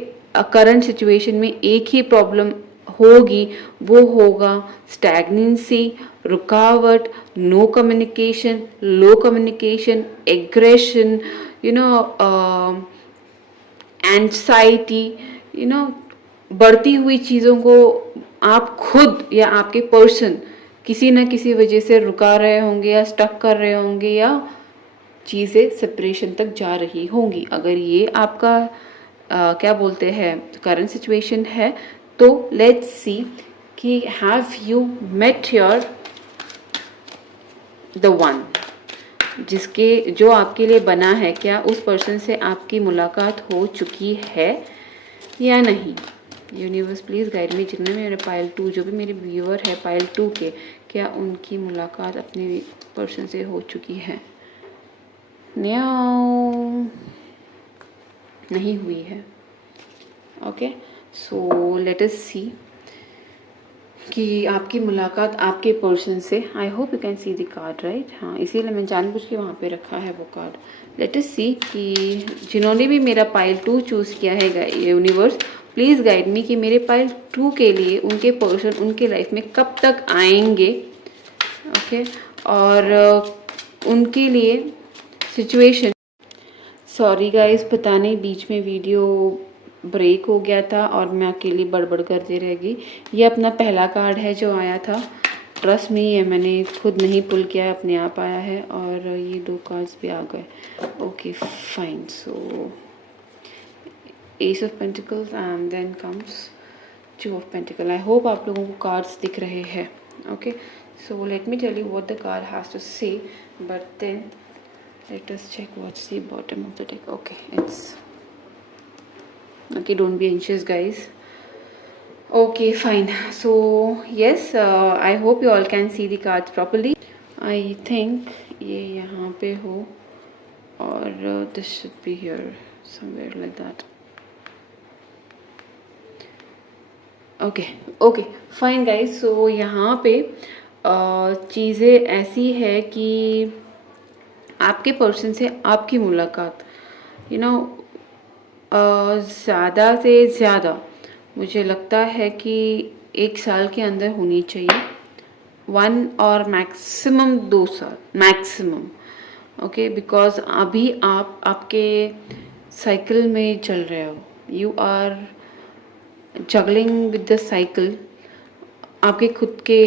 करंट सिचुएशन में एक ही प्रॉब्लम होगी, वो होगा स्टैग्नेंसी, रुकावट, no communication, low communication, aggression, you know anxiety, you know बढ़ती हुई चीज़ों को आप खुद या आपके पर्सन किसी न किसी वजह से रुका रहे होंगे या स्टक कर रहे होंगे या चीज़ें सेपरेशन तक जा रही होंगी। अगर ये आपका क्या बोलते हैं करंट सिचुएशन है तो लेट्स सी कि have you met your the one, जिसके जो आपके लिए बना है, क्या उस पर्सन से आपकी मुलाकात हो चुकी है या नहीं। यूनिवर्स प्लीज़ गाइड मी, जितने मेरे पाइल 2 जो भी मेरे व्यूअर है पाइल 2 के, क्या उनकी मुलाकात अपने पर्सन से हो चुकी है। नहीं हुई है। ओके, सो लेट अस सी कि आपकी मुलाकात आपके पर्सन से, I hope you can see the card right. हाँ, इसीलिए मैंने जानबूझ के वहाँ पे रखा है वो कार्ड। लेट अस सी कि जिन्होंने भी मेरा पाइल 2 चूज़ किया है, यूनिवर्स प्लीज़ गाइड मी कि मेरे पाइल 2 के लिए उनके पर्सन उनके लाइफ में कब तक आएंगे। ओके, और उनके लिए सिचुएशन, सॉरी गाइस पता नहीं बीच में वीडियो ब्रेक हो गया था और मैं अकेली बड़बड़ करती रह गई। ये अपना पहला कार्ड है जो आया था, ट्रस्ट में है, मैंने खुद नहीं पुल किया, अपने आप आया है। और ये 2 कार्ड्स भी आ गए। Okay fine, so ace of pentacles and then comes 2 of pentacle. I hope आप लोगों को कार्ड्स दिख रहे हैं। Okay, so let me tell you what the card has to say, but then let us check what's the bottom of the deck. Okay, it's okay, don't be anxious guys. Okay fine, so yes, I hope you all can see the cards properly. I think ये यहाँ पे हो और this should be here somewhere like that. Okay fine guys, so यहाँ पे चीज़ें ऐसी है कि आपके पर्सन से आपकी मुलाकात ज़्यादा से ज़्यादा मुझे लगता है कि 1 साल के अंदर होनी चाहिए, 1 और मैक्सिमम 2 साल मैक्सिमम। ओके, बिकॉज अभी आप आपके साइकिल में चल रहे हो, you are juggling with the cycle. आपके खुद के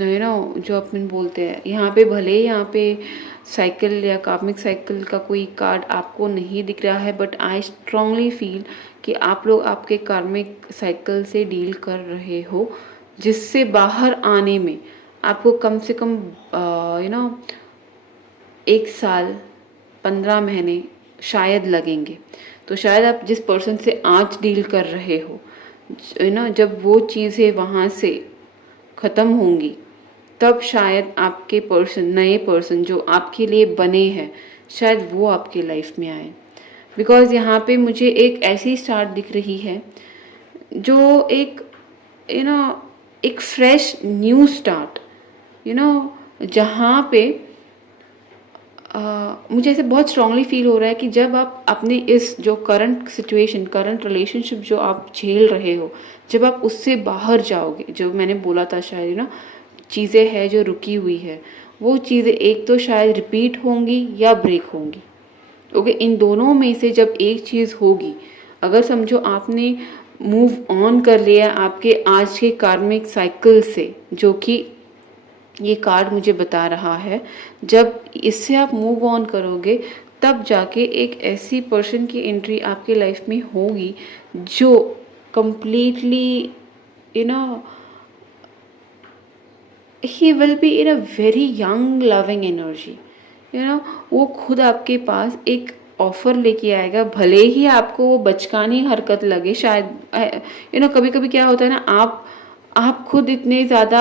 जो अपन बोलते हैं यहाँ पे, भले यहाँ पे साइकिल या कार्मिक साइकिल का कोई कार्ड आपको नहीं दिख रहा है, बट आई स्ट्रांगली फील कि आप लोग आपके कार्मिक साइकिल से डील कर रहे हो, जिससे बाहर आने में आपको कम से कम 1 साल 15 महीने शायद लगेंगे। तो शायद आप जिस पर्सन से आज डील कर रहे हो जब वो चीज़ें वहाँ से ख़त्म होंगी तब शायद आपके पर्सन, नए पर्सन जो आपके लिए बने हैं, शायद वो आपके लाइफ में आए। बिकॉज़ यहाँ पे मुझे एक ऐसी स्टार्ट दिख रही है जो एक एक फ्रेश न्यू स्टार्ट, जहाँ पे मुझे ऐसे बहुत स्ट्रांगली फील हो रहा है कि जब आप अपने इस जो करंट सिचुएशन, करंट रिलेशनशिप जो आप झेल रहे हो, जब आप उससे बाहर जाओगे, जो मैंने बोला था शायद चीज़ें हैं जो रुकी हुई है, वो चीज़ें एक तो शायद रिपीट होंगी या ब्रेक होंगी। ओके, इन दोनों में से जब एक चीज़ होगी, अगर समझो आपने मूव ऑन कर लिया आपके आज के कार्मिक साइकिल से, जो कि ये कार्ड मुझे बता रहा है, जब इससे आप मूव ऑन करोगे तब जाके एक ऐसी पर्सन की एंट्री आपके लाइफ में होगी जो completely he will be in a very young loving energy, you know. वो खुद आपके पास एक ऑफर लेके आएगा, भले ही आपको वो बचकानी हरकत लगे शायद, यू नो। कभी कभी क्या होता है ना, आप खुद इतने ज़्यादा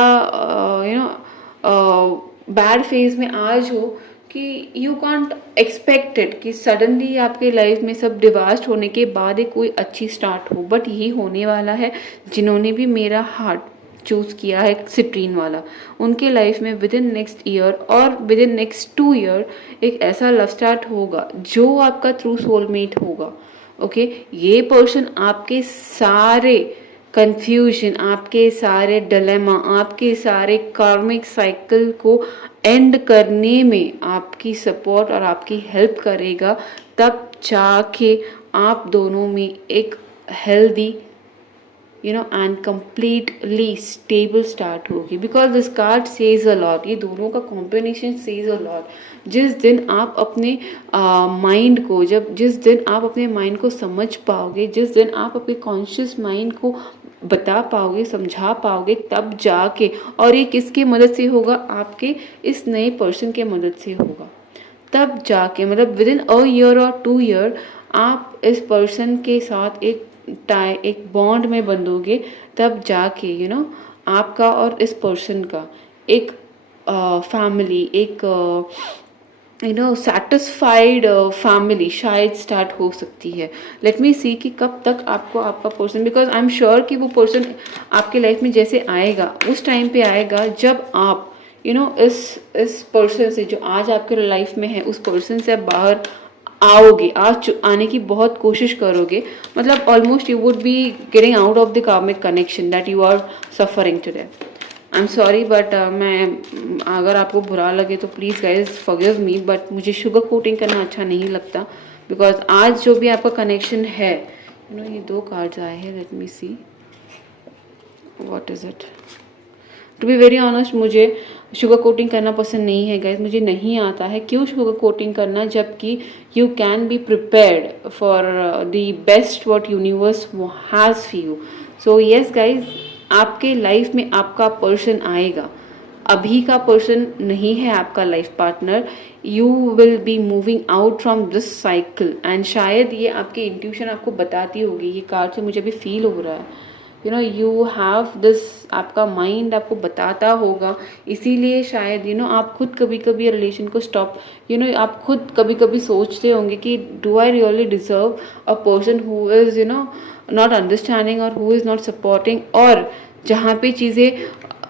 यू नो बैड फेज में आज हो कि यू कॉन्ट एक्सपेक्टेड कि सडनली आपके लाइफ में सब डिवास्ट होने के बाद एक कोई अच्छी स्टार्ट हो, बट यही होने वाला है। जिन्होंने भी मेरा हार्ट चूज़ किया है सिट्रीन वाला, उनके लाइफ में विद इन नेक्स्ट ईयर और विद इन नेक्स्ट 2 ईयर एक ऐसा लव स्टार्ट होगा जो आपका ट्रू सोलमेट होगा। ओके, ये पर्सन आपके सारे कंफ्यूजन, आपके सारे डिलेमा, आपके सारे कार्मिक साइकिल को एंड करने में आपकी सपोर्ट और आपकी हेल्प करेगा। तब जाके आप दोनों में एक healthy, you know, and completely stable start होगी, because this card says a lot, ये दोनों का combination says a lot। जिस दिन आप अपने माइंड को, जिस दिन आप अपने माइंड को समझ पाओगे, जिस दिन आप अपने कॉन्शियस माइंड को बता पाओगे, समझा पाओगे, तब जाके, और ये किसकी मदद से होगा, आपके इस नए पर्सन के मदद से होगा। तब जाके मतलब विद इन अ ईयर और 2 ईयर आप इस पर्सन के साथ एक बॉन्ड में बंधोगे। तब जाके यू नो आपका और इस पर्सन का एक फैमिली, एक यू नो सेटिस्फाइड फैमिली शायद स्टार्ट हो सकती है। लेट मी सी कि कब तक आपको आपका person, because I am sure कि वो पर्सन आपके लाइफ में जैसे आएगा उस टाइम पे आएगा जब आप यू नो इस पर्सन से, जो आज आपके लाइफ में है, उस पर्सन से आप बाहर आओगे, आज आने की बहुत कोशिश करोगे। मतलब almost you would be getting out of the karmic connection that you are suffering today. I am sorry, but मैं अगर आपको बुरा लगे तो please guys forgive me, but मुझे शुगर कोटिंग करना अच्छा नहीं लगता। बिकॉज आज जो भी आपका कनेक्शन है, यू नो, ये 2 कार्ड्स आए हैं, let me see what is it. To be very honest, मुझे शुगर कोटिंग करना पसंद नहीं है गाइज, मुझे नहीं आता है। क्यों शुगर कोटिंग करना, जबकि you can be prepared for the best what universe has for you. So yes guys, आपके लाइफ में आपका पर्सन आएगा। अभी का पर्सन नहीं है आपका life partner. You will be moving out from this cycle, and शायद ये आपकी इंट्यूशन आपको बताती होगी, ये कार्ड से मुझे भी फील हो रहा है। You know you have this, आपका माइंड आपको बताता होगा, इसीलिए शायद यू नो आप खुद कभी कभी रिलेशन को स्टॉप, यू नो आप खुद कभी कभी सोचते होंगे कि do I really deserve a person who is you know not understanding और हु इज़ नॉट सपोर्टिंग। और जहाँ पे चीज़ें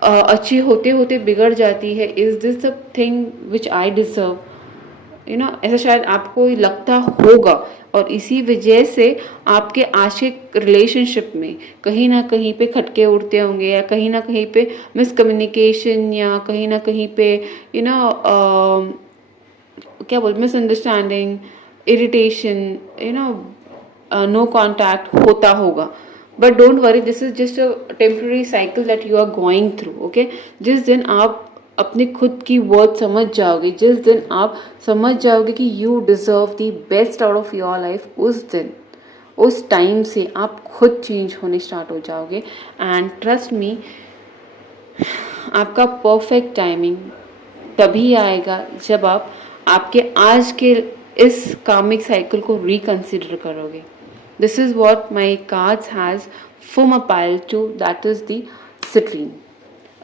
अच्छी होते होते बिगड़ जाती है, is this the thing which I deserve, you know, ऐसा शायद आपको लगता होगा। और इसी वजह से आपके आज के रिलेशनशिप में कहीं ना कहीं पे खटके उड़ते होंगे, या कहीं ना कहीं पे मिसकम्युनिकेशन, या कहीं ना कहीं पे यू नो क्या बोल, misunderstanding, irritation, you know no contact होता होगा। But don't worry, this is just a temporary cycle that you are going through. Okay, जिस दिन आप अपने खुद की वर्थ समझ जाओगे, जिस दिन आप समझ जाओगे कि you deserve the best out of your life, उस दिन, उस टाइम से आप खुद चेंज होने स्टार्ट हो जाओगे। एंड ट्रस्ट मी, आपका परफेक्ट टाइमिंग तभी आएगा जब आप आपके आज के इस कार्मिक साइकिल को रिकंसिडर करोगे। This is what my cards has for my pile two, that is the citrine.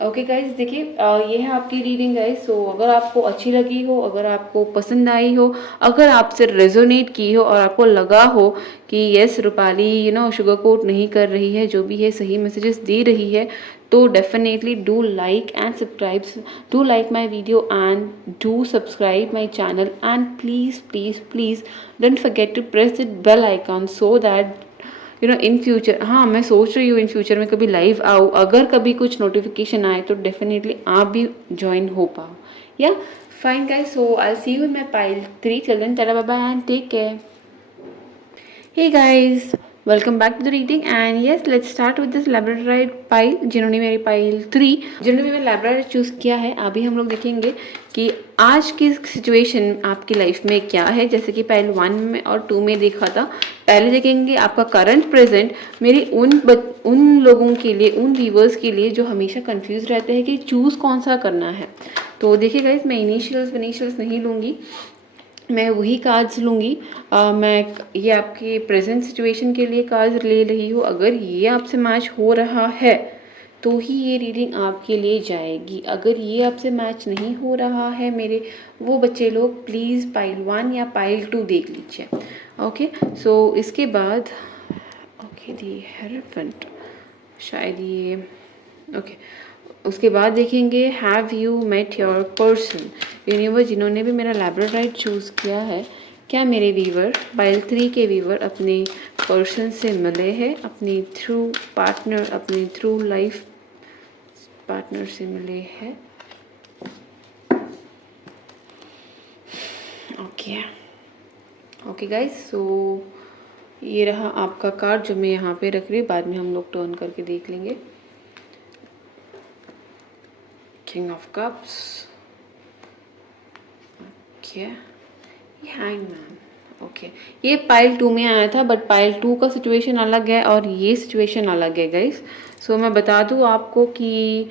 Okay guys, देखिए ये है आपकी रीडिंग गाइज। सो अगर आपको अच्छी लगी हो, अगर आपको पसंद आई हो, अगर आपसे रेजोनेट की हो और आपको लगा हो कि yes Rupali you know sugar coat नहीं कर रही है, जो भी है सही मैसेजेस दे रही है, तो definitely do like and subscribe, do like my video and do subscribe my channel, and please please please don't forget to press the bell icon so that you know in future, हाँ मैं सोच रही हूँ in future में कभी live आऊँ, अगर कभी कुछ नोटिफिकेशन आए तो डेफिनेटली आप भी ज्वाइन हो पाओ। या fine guys, so I see you in my pile 3 children, tata bye bye and take care. Hey guys, welcome back to the reading and yes let's start with this labradorite pile. जिन्होंने मेरी pile 3, जिन्होंने मेरा labradorite choose किया है, अभी हम लोग देखेंगे कि आज की सिचुएशन आपकी लाइफ में क्या है। जैसे कि पाइल 1 में और 2 में देखा था, पहले देखेंगे आपका करंट प्रेजेंट मेरे उन लोगों के लिए, उन व्यूअर्स के लिए जो हमेशा कंफ्यूज रहते हैं कि चूज़ कौन सा करना है। तो देखिए गाइस, मैं इनिशियल्स नहीं लूँगी, मैं वही कार्ड्स लूँगी। मैं ये आपकी प्रेजेंट सिचुएशन के लिए कार्ड्स ले रही हूँ। अगर ये आपसे मैच हो रहा है तो ही ये रीडिंग आपके लिए जाएगी। अगर ये आपसे मैच नहीं हो रहा है मेरे वो बच्चे लोग, प्लीज़ पाइल 1 या पाइल 2 देख लीजिए। ओके, सो इसके बाद ओके दी हेरोफेंट, शायद ये ओके उसके बाद देखेंगे have you met your person. Universe जिन्होंने भी मेरा लैब्राडोराइट चूज़ किया है, क्या मेरे वीवर पाइल 3 के वीवर अपने पर्सन से मिले हैं, अपनी थ्रू पार्टनर, अपनी थ्रू लाइफ पार्टनर से मिले हैं। ओके गाइस, सो ये रहा आपका कार्ड जो मैं यहाँ पे रख रही हूँ, बाद में हम लोग टर्न करके देख लेंगे। किंग ऑफ कप्स, ओके, ये हैंगमैन। ओके, ये पाइल 2 में आया था, बट पाइल 2 का सिचुएशन अलग है और ये सिचुएशन अलग है गाइस। सो मैं बता दूँ आपको कि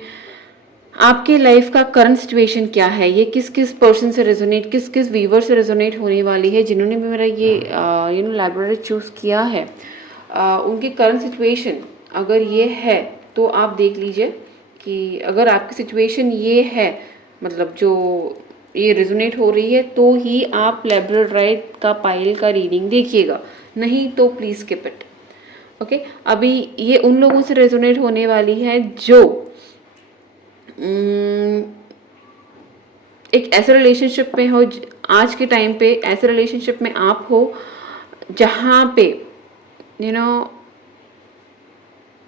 आपके लाइफ का करंट सिचुएशन क्या है, ये किस किस पर्सन से रेजोनेट, किस किस वीवर से रेजोनेट होने वाली है। जिन्होंने भी मेरा ये लाइब्रेरी चूज़ किया है, उनकी करंट सिचुएशन अगर ये है तो आप देख लीजिए कि अगर आपकी सिचुएशन ये है, मतलब जो ये रेजोनेट हो रही है, तो ही आप लैब्राडोराइट का पाइल का रीडिंग देखिएगा, नहीं तो प्लीज़ स्किप इट। ओके, अभी ये उन लोगों से रेजोनेट होने वाली है जो एक ऐसे रिलेशनशिप में हो, आज के टाइम पे ऐसे रिलेशनशिप में आप हो जहाँ पे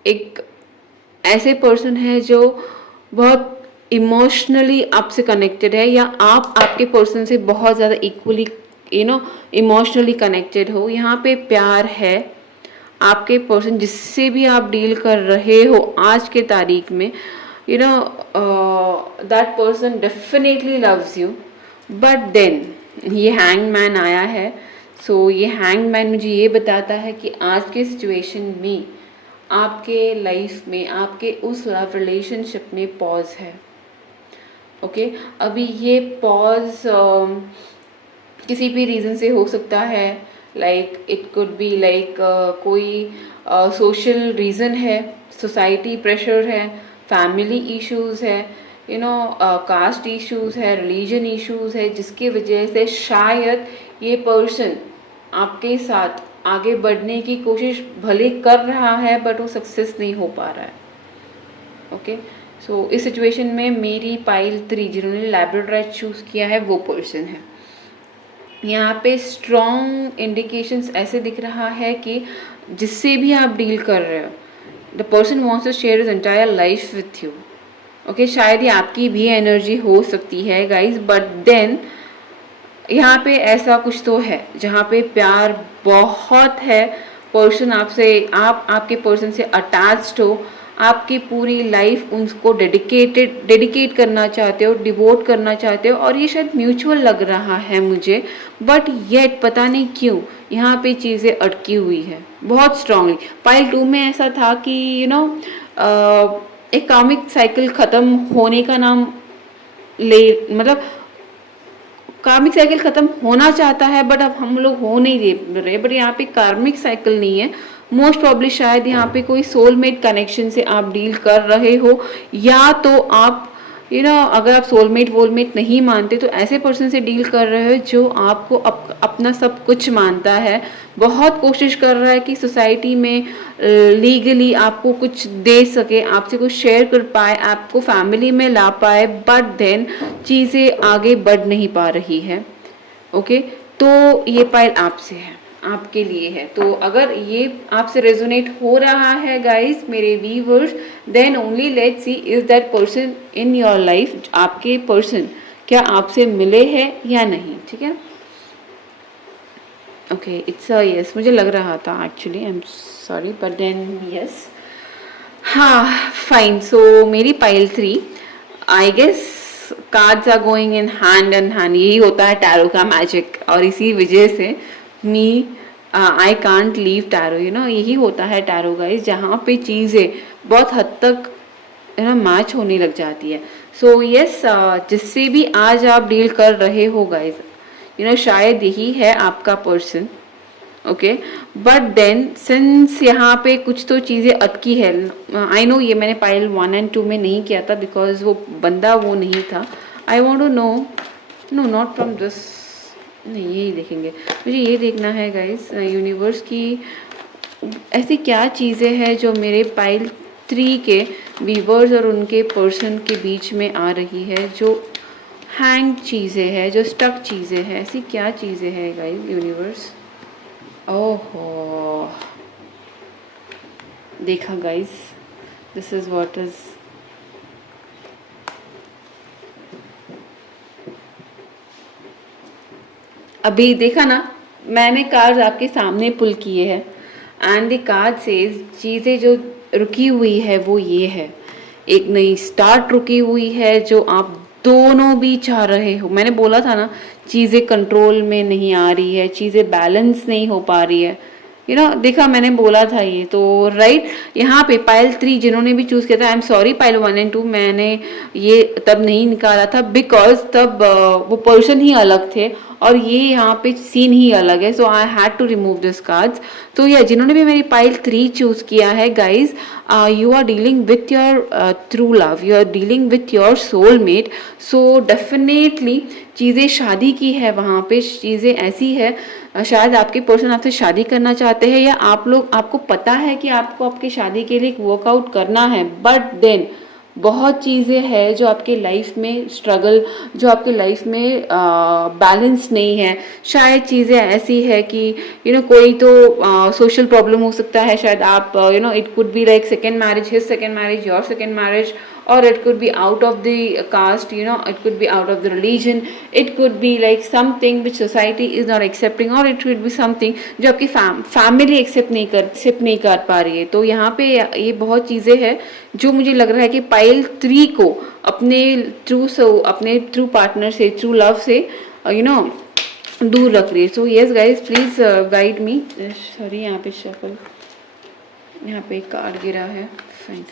एक ऐसे पर्सन है जो बहुत इमोशनली आपसे कनेक्टेड है, या आप आपके पर्सन से बहुत ज़्यादा इक्वली इमोशनली कनेक्टेड हो। यहाँ पे प्यार है, आपके पर्सन जिससे भी आप डील कर रहे हो आज के तारीख में, that person definitely loves you. But then ये हैंगमैन आया है। सो ये हैंगमैन मुझे ये बताता है कि आज के सिचुएशन में आपके लाइफ में, आपके उस लव रिलेशनशिप में पॉज है। ओके, अभी ये पॉज किसी भी रीज़न से हो सकता है, like it could be like कोई सोशल रीज़न है, सोसाइटी प्रेशर है, फैमिली इश्यूज है, कास्ट इश्यूज है, रिलीजन इश्यूज है, जिसकी वजह से शायद ये पर्सन आपके साथ आगे बढ़ने की कोशिश भले कर रहा है बट वो सक्सेस नहीं हो पा रहा है। ओके, सो इस सिचुएशन में मेरी पाइल 3 जिन्होंने लैब्राडोराइट चूज़ किया है वो पर्सन है। यहाँ पे स्ट्रॉन्ग इंडिकेशंस ऐसे दिख रहा है कि जिससे भी आप डील कर रहे हो, the person wants to share his entire life with you. Okay, शायद ये आपकी भी एनर्जी हो सकती है गाइज, बट देन यहाँ पे ऐसा कुछ तो है जहाँ पे प्यार बहुत है, पर्सन आपसे, आप आपके पर्सन से अटैच्ड हो, आपकी पूरी लाइफ उनको डेडिकेट करना चाहते हो, डिवोट करना चाहते हो, और ये शायद म्यूचुअल लग रहा है मुझे, बट येट पता नहीं क्यों यहाँ पे चीज़ें अटकी हुई है बहुत स्ट्रांगली। पाइल 2 में ऐसा था कि एक कार्मिक साइकिल ख़त्म होने का नाम मतलब कार्मिक साइकिल खत्म होना चाहता है, बट अब हम लोग हो नहीं दे रहे। बट यहाँ पे कार्मिक साइकिल नहीं है, मोस्ट प्रॉब्ली शायद यहाँ पे कोई सोलमेट कनेक्शन से आप डील कर रहे हो, या तो आप अगर आप सोलमेट वोलमेट नहीं मानते तो ऐसे पर्सन से डील कर रहे हो जो आपको अपना सब कुछ मानता है, बहुत कोशिश कर रहा है कि सोसाइटी में लीगली आपको कुछ दे सके, आपसे कुछ शेयर कर पाए, आपको फैमिली में ला पाए, बट देन चीज़ें आगे बढ़ नहीं पा रही है। ओके, तो ये पाइल आपसे है, आपके लिए है। तो अगर ये आपसे रेजोनेट हो रहा है गाइस मेरे viewers, then only let's see is that person in your life, आपके पर्सन क्या आपसे मिले हैं या नहीं। ठीक है, ओके, इट्स अ यस, मुझे लग रहा था actually, I am sorry but then yes. हाँ फाइन, सो मेरी pile 3, I guess cards are going in hand, यही होता है टैरो का मैजिक, और इसी वजह से me I can't leave tarot, you know, यही होता है टैरो गाइस, जहाँ पे चीज़ें बहुत हद तक यू नो मैच होने लग जाती है। सो यस, जिससे भी आज आप डील कर रहे हो गाइस, यू नो शायद यही है आपका person, okay, but then since यहाँ पे कुछ तो चीज़ें अटकी है, आई नो ये मैंने पाइल 1 एंड 2 में नहीं किया था बिकॉज वो बंदा वो नहीं था। I want to know, no not from this, नहीं यही देखेंगे, मुझे ये देखना है गाइस यूनिवर्स की ऐसी क्या चीज़ें हैं जो मेरे पाइल 3 के वीवर्स और उनके पर्सन के बीच में आ रही है, जो हैंग चीज़ें हैं, जो स्टक चीज़ें हैं, ऐसी क्या चीज़ें हैं गाइस यूनिवर्स। ओहो, देखा guys, this is what is, अभी देखा ना, मैंने कार्ड आपके सामने पुल किए हैं एंड द कार्ड सेज चीज़ें जो रुकी हुई है वो ये है, एक नई स्टार्ट रुकी हुई है जो आप दोनों भी चाह रहे हो। मैंने बोला था ना, चीज़ें कंट्रोल में नहीं आ रही है, चीज़ें बैलेंस नहीं हो पा रही है, यू नो, देखा मैंने बोला था ये तो राइट। यहाँ पे पाइल 3 जिन्होंने भी चूज किया था, आई एम सॉरी, पाइल 1 एंड 2 मैंने ये तब नहीं निकाला था बिकॉज तब वो पर्सन ही अलग थे और ये यहाँ पे सीन ही अलग है, so I had to remove this cards. तो या जिन्होंने भी मेरी पाइल 3 चूज किया है guys, you are dealing with your true love, you are dealing with your soulmate, so definitely चीज़ें शादी की है, वहाँ पे चीज़ें ऐसी है, शायद आपके पर्सन आपसे शादी करना चाहते हैं या आप लोग, आपको पता है कि आपको आपकी शादी के लिए वर्कआउट करना है, बट देन बहुत चीज़ें हैं जो आपके लाइफ में स्ट्रगल, जो आपके लाइफ में बैलेंस नहीं है। शायद चीज़ें ऐसी है कि यू नो कोई तो सोशल प्रॉब्लम हो सकता है, शायद आप you know it could be like second marriage, his second marriage, your second marriage, or it could be out of the caste, you know, it could be out of the religion, it could be like something which society is not accepting, or it could be something जो आपकी family accept नहीं कर पा रही है। तो यहाँ पे ये बहुत चीज़ें हैं जो मुझे लग रहा है कि पाइल 3 को अपने ट्रू पार्टनर से, ट्रू लव से यू नो दूर रख रही है। So yes guys, please guide me. Sorry, यहाँ पे शफल, यहाँ पे एक कार्ड गिरा है, fine,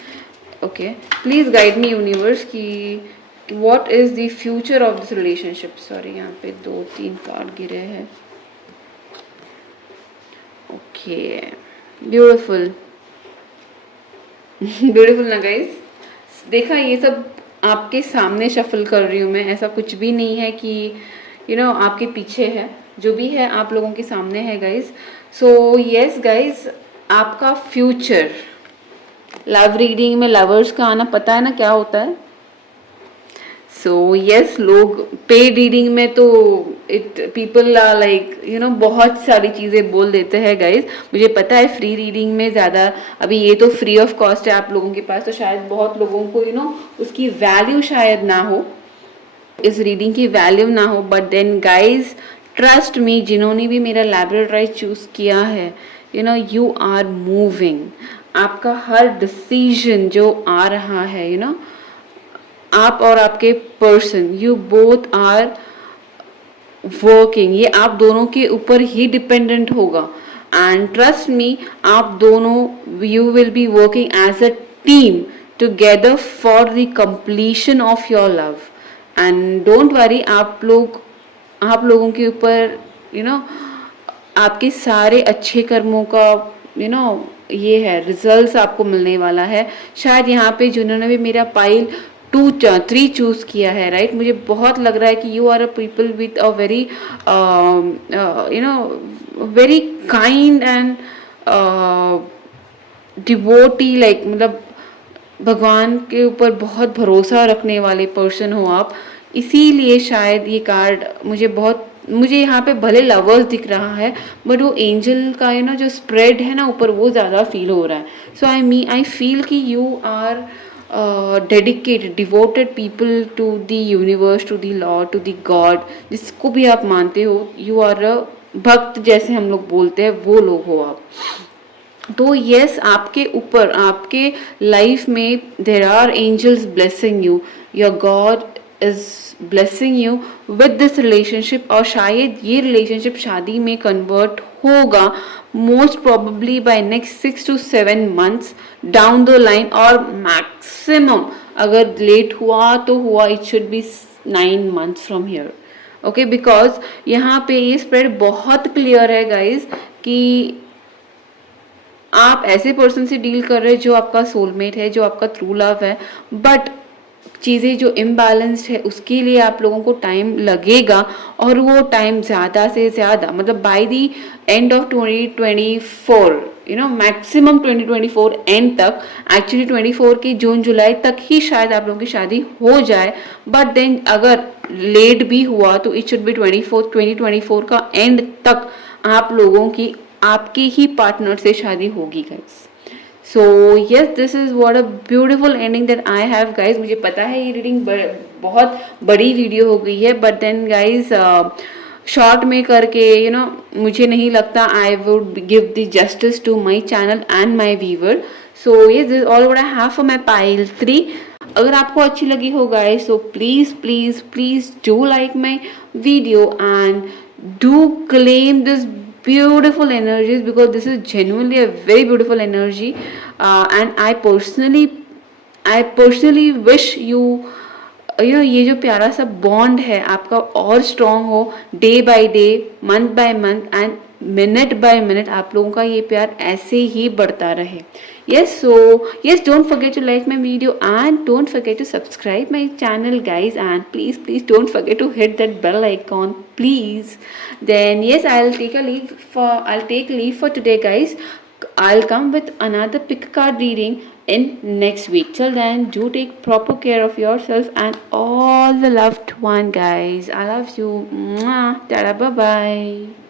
okay, please guide me universe की what is the future of this relationship. Sorry, यहाँ पे 2-3 कार्ड गिरे हैं, ओके, ब्यूटिफुल ब्यूटिफुल ना गाइज। देखा, ये सब आपके सामने शफल कर रही हूँ मैं, ऐसा कुछ भी नहीं है कि यू नो आपके पीछे है, जो भी है आप लोगों के सामने है गाइज। सो यस गाइज, आपका फ्यूचर, लव रीडिंग में लवर्स का आना पता है ना क्या होता है। सो यस, लोग पेड रीडिंग में तो it people are like you know बहुत सारी चीज़ें बोल देते हैं गाइज, मुझे पता है। फ्री रीडिंग में ज़्यादा, अभी ये तो फ्री ऑफ कॉस्ट है आप लोगों के पास, तो शायद बहुत लोगों को यू नो उसकी वैल्यू शायद ना हो, इस रीडिंग की वैल्यू ना हो, but then guys trust me, जिन्होंने भी मेरा लैबोरेटरी चूज किया है, you know you are moving, आपका हर डिसीजन जो आ रहा है, यू नो आप और आपके person, you both are working, ये आप दोनों के ऊपर ही डिपेंडेंट होगा। एंड ट्रस्ट मी, आप दोनों you will be working as a team together for the completion of your love. And don't worry, आप लोगों के ऊपर यू नो आपके सारे अच्छे कर्मों का यू नो ये है रिजल्ट्स आपको मिलने वाला है। शायद यहाँ पे जिन्होंने भी मेरा पाइल 2-3 चूज किया है, राइट, मुझे बहुत लग रहा है कि you are a people with a very you know very kind and devotee, like मतलब भगवान के ऊपर बहुत भरोसा रखने वाले पर्सन हो आप, इसीलिए शायद ये कार्ड मुझे यहाँ पे भले लवर्स दिख रहा है बट वो एंजल का यू नो जो स्प्रेड है ना ऊपर, वो ज़्यादा फील हो रहा है। सो आई फील कि you are dedicated, devoted people to the universe, to the lord, to the god, जिसको भी आप मानते हो, यू आर अ भक्त जैसे हम लोग बोलते हैं, वो लोग हो आप। तो यस, आपके ऊपर, आपके लाइफ में there are angels blessing you, your God is blessing you with this relationship, और शायद ये रिलेशनशिप शादी में कन्वर्ट होगा most probably by next 6 to 7 months down the line, और मैक्सिमम अगर लेट हुआ तो हुआ, it should be 9 months from here. Okay, because यहाँ पे ये स्प्रेड बहुत क्लियर है गाइज कि आप ऐसे पर्सन से डील कर रहे हैं जो आपका सोलमेट है, जो आपका ट्रू लव है, बट चीज़ें जो इम्बैलेंस्ड है उसके लिए आप लोगों को टाइम लगेगा, और वो टाइम ज़्यादा से ज़्यादा, मतलब by the end of 2024, maximum 2024 and तक, एक्चुअली 24 की जून जुलाई तक ही शायद आप लोगों की शादी हो जाए, बट देन अगर लेट भी हुआ तो इट शुड बी 2024 का एंड तक आप लोगों की, आपके ही पार्टनर से शादी होगी guys. So yes, this is what a beautiful ending that I have guys. मुझे पता है ये रीडिंग बहुत बड़ी वीडियो हो गई है, बट देन गाइज शॉर्ट में करके मुझे नहीं लगता I would give the justice to my channel and my viewer. So ये this all what I have for my pile 3। अगर आपको अच्छी लगी हो guys, so please please please do like my video and do claim this beautiful energies, because this is genuinely a very beautiful energy, and I personally wish you, ये जो प्यारा सा bond है आपका और स्ट्रॉन्ग हो, day by day, month by month and minute by minute आप लोगों का ये प्यार ऐसे ही बढ़ता रहे। yes, don't forget to like my video and don't forget to subscribe my channel guys, and please don't forget to hit that bell icon please. Then yes, I'll take leave for today guys. I'll come with another pick card reading in next week. Till then, do take proper care of yourself and all the loved one guys. I love you. Mwah. Tada, bye bye.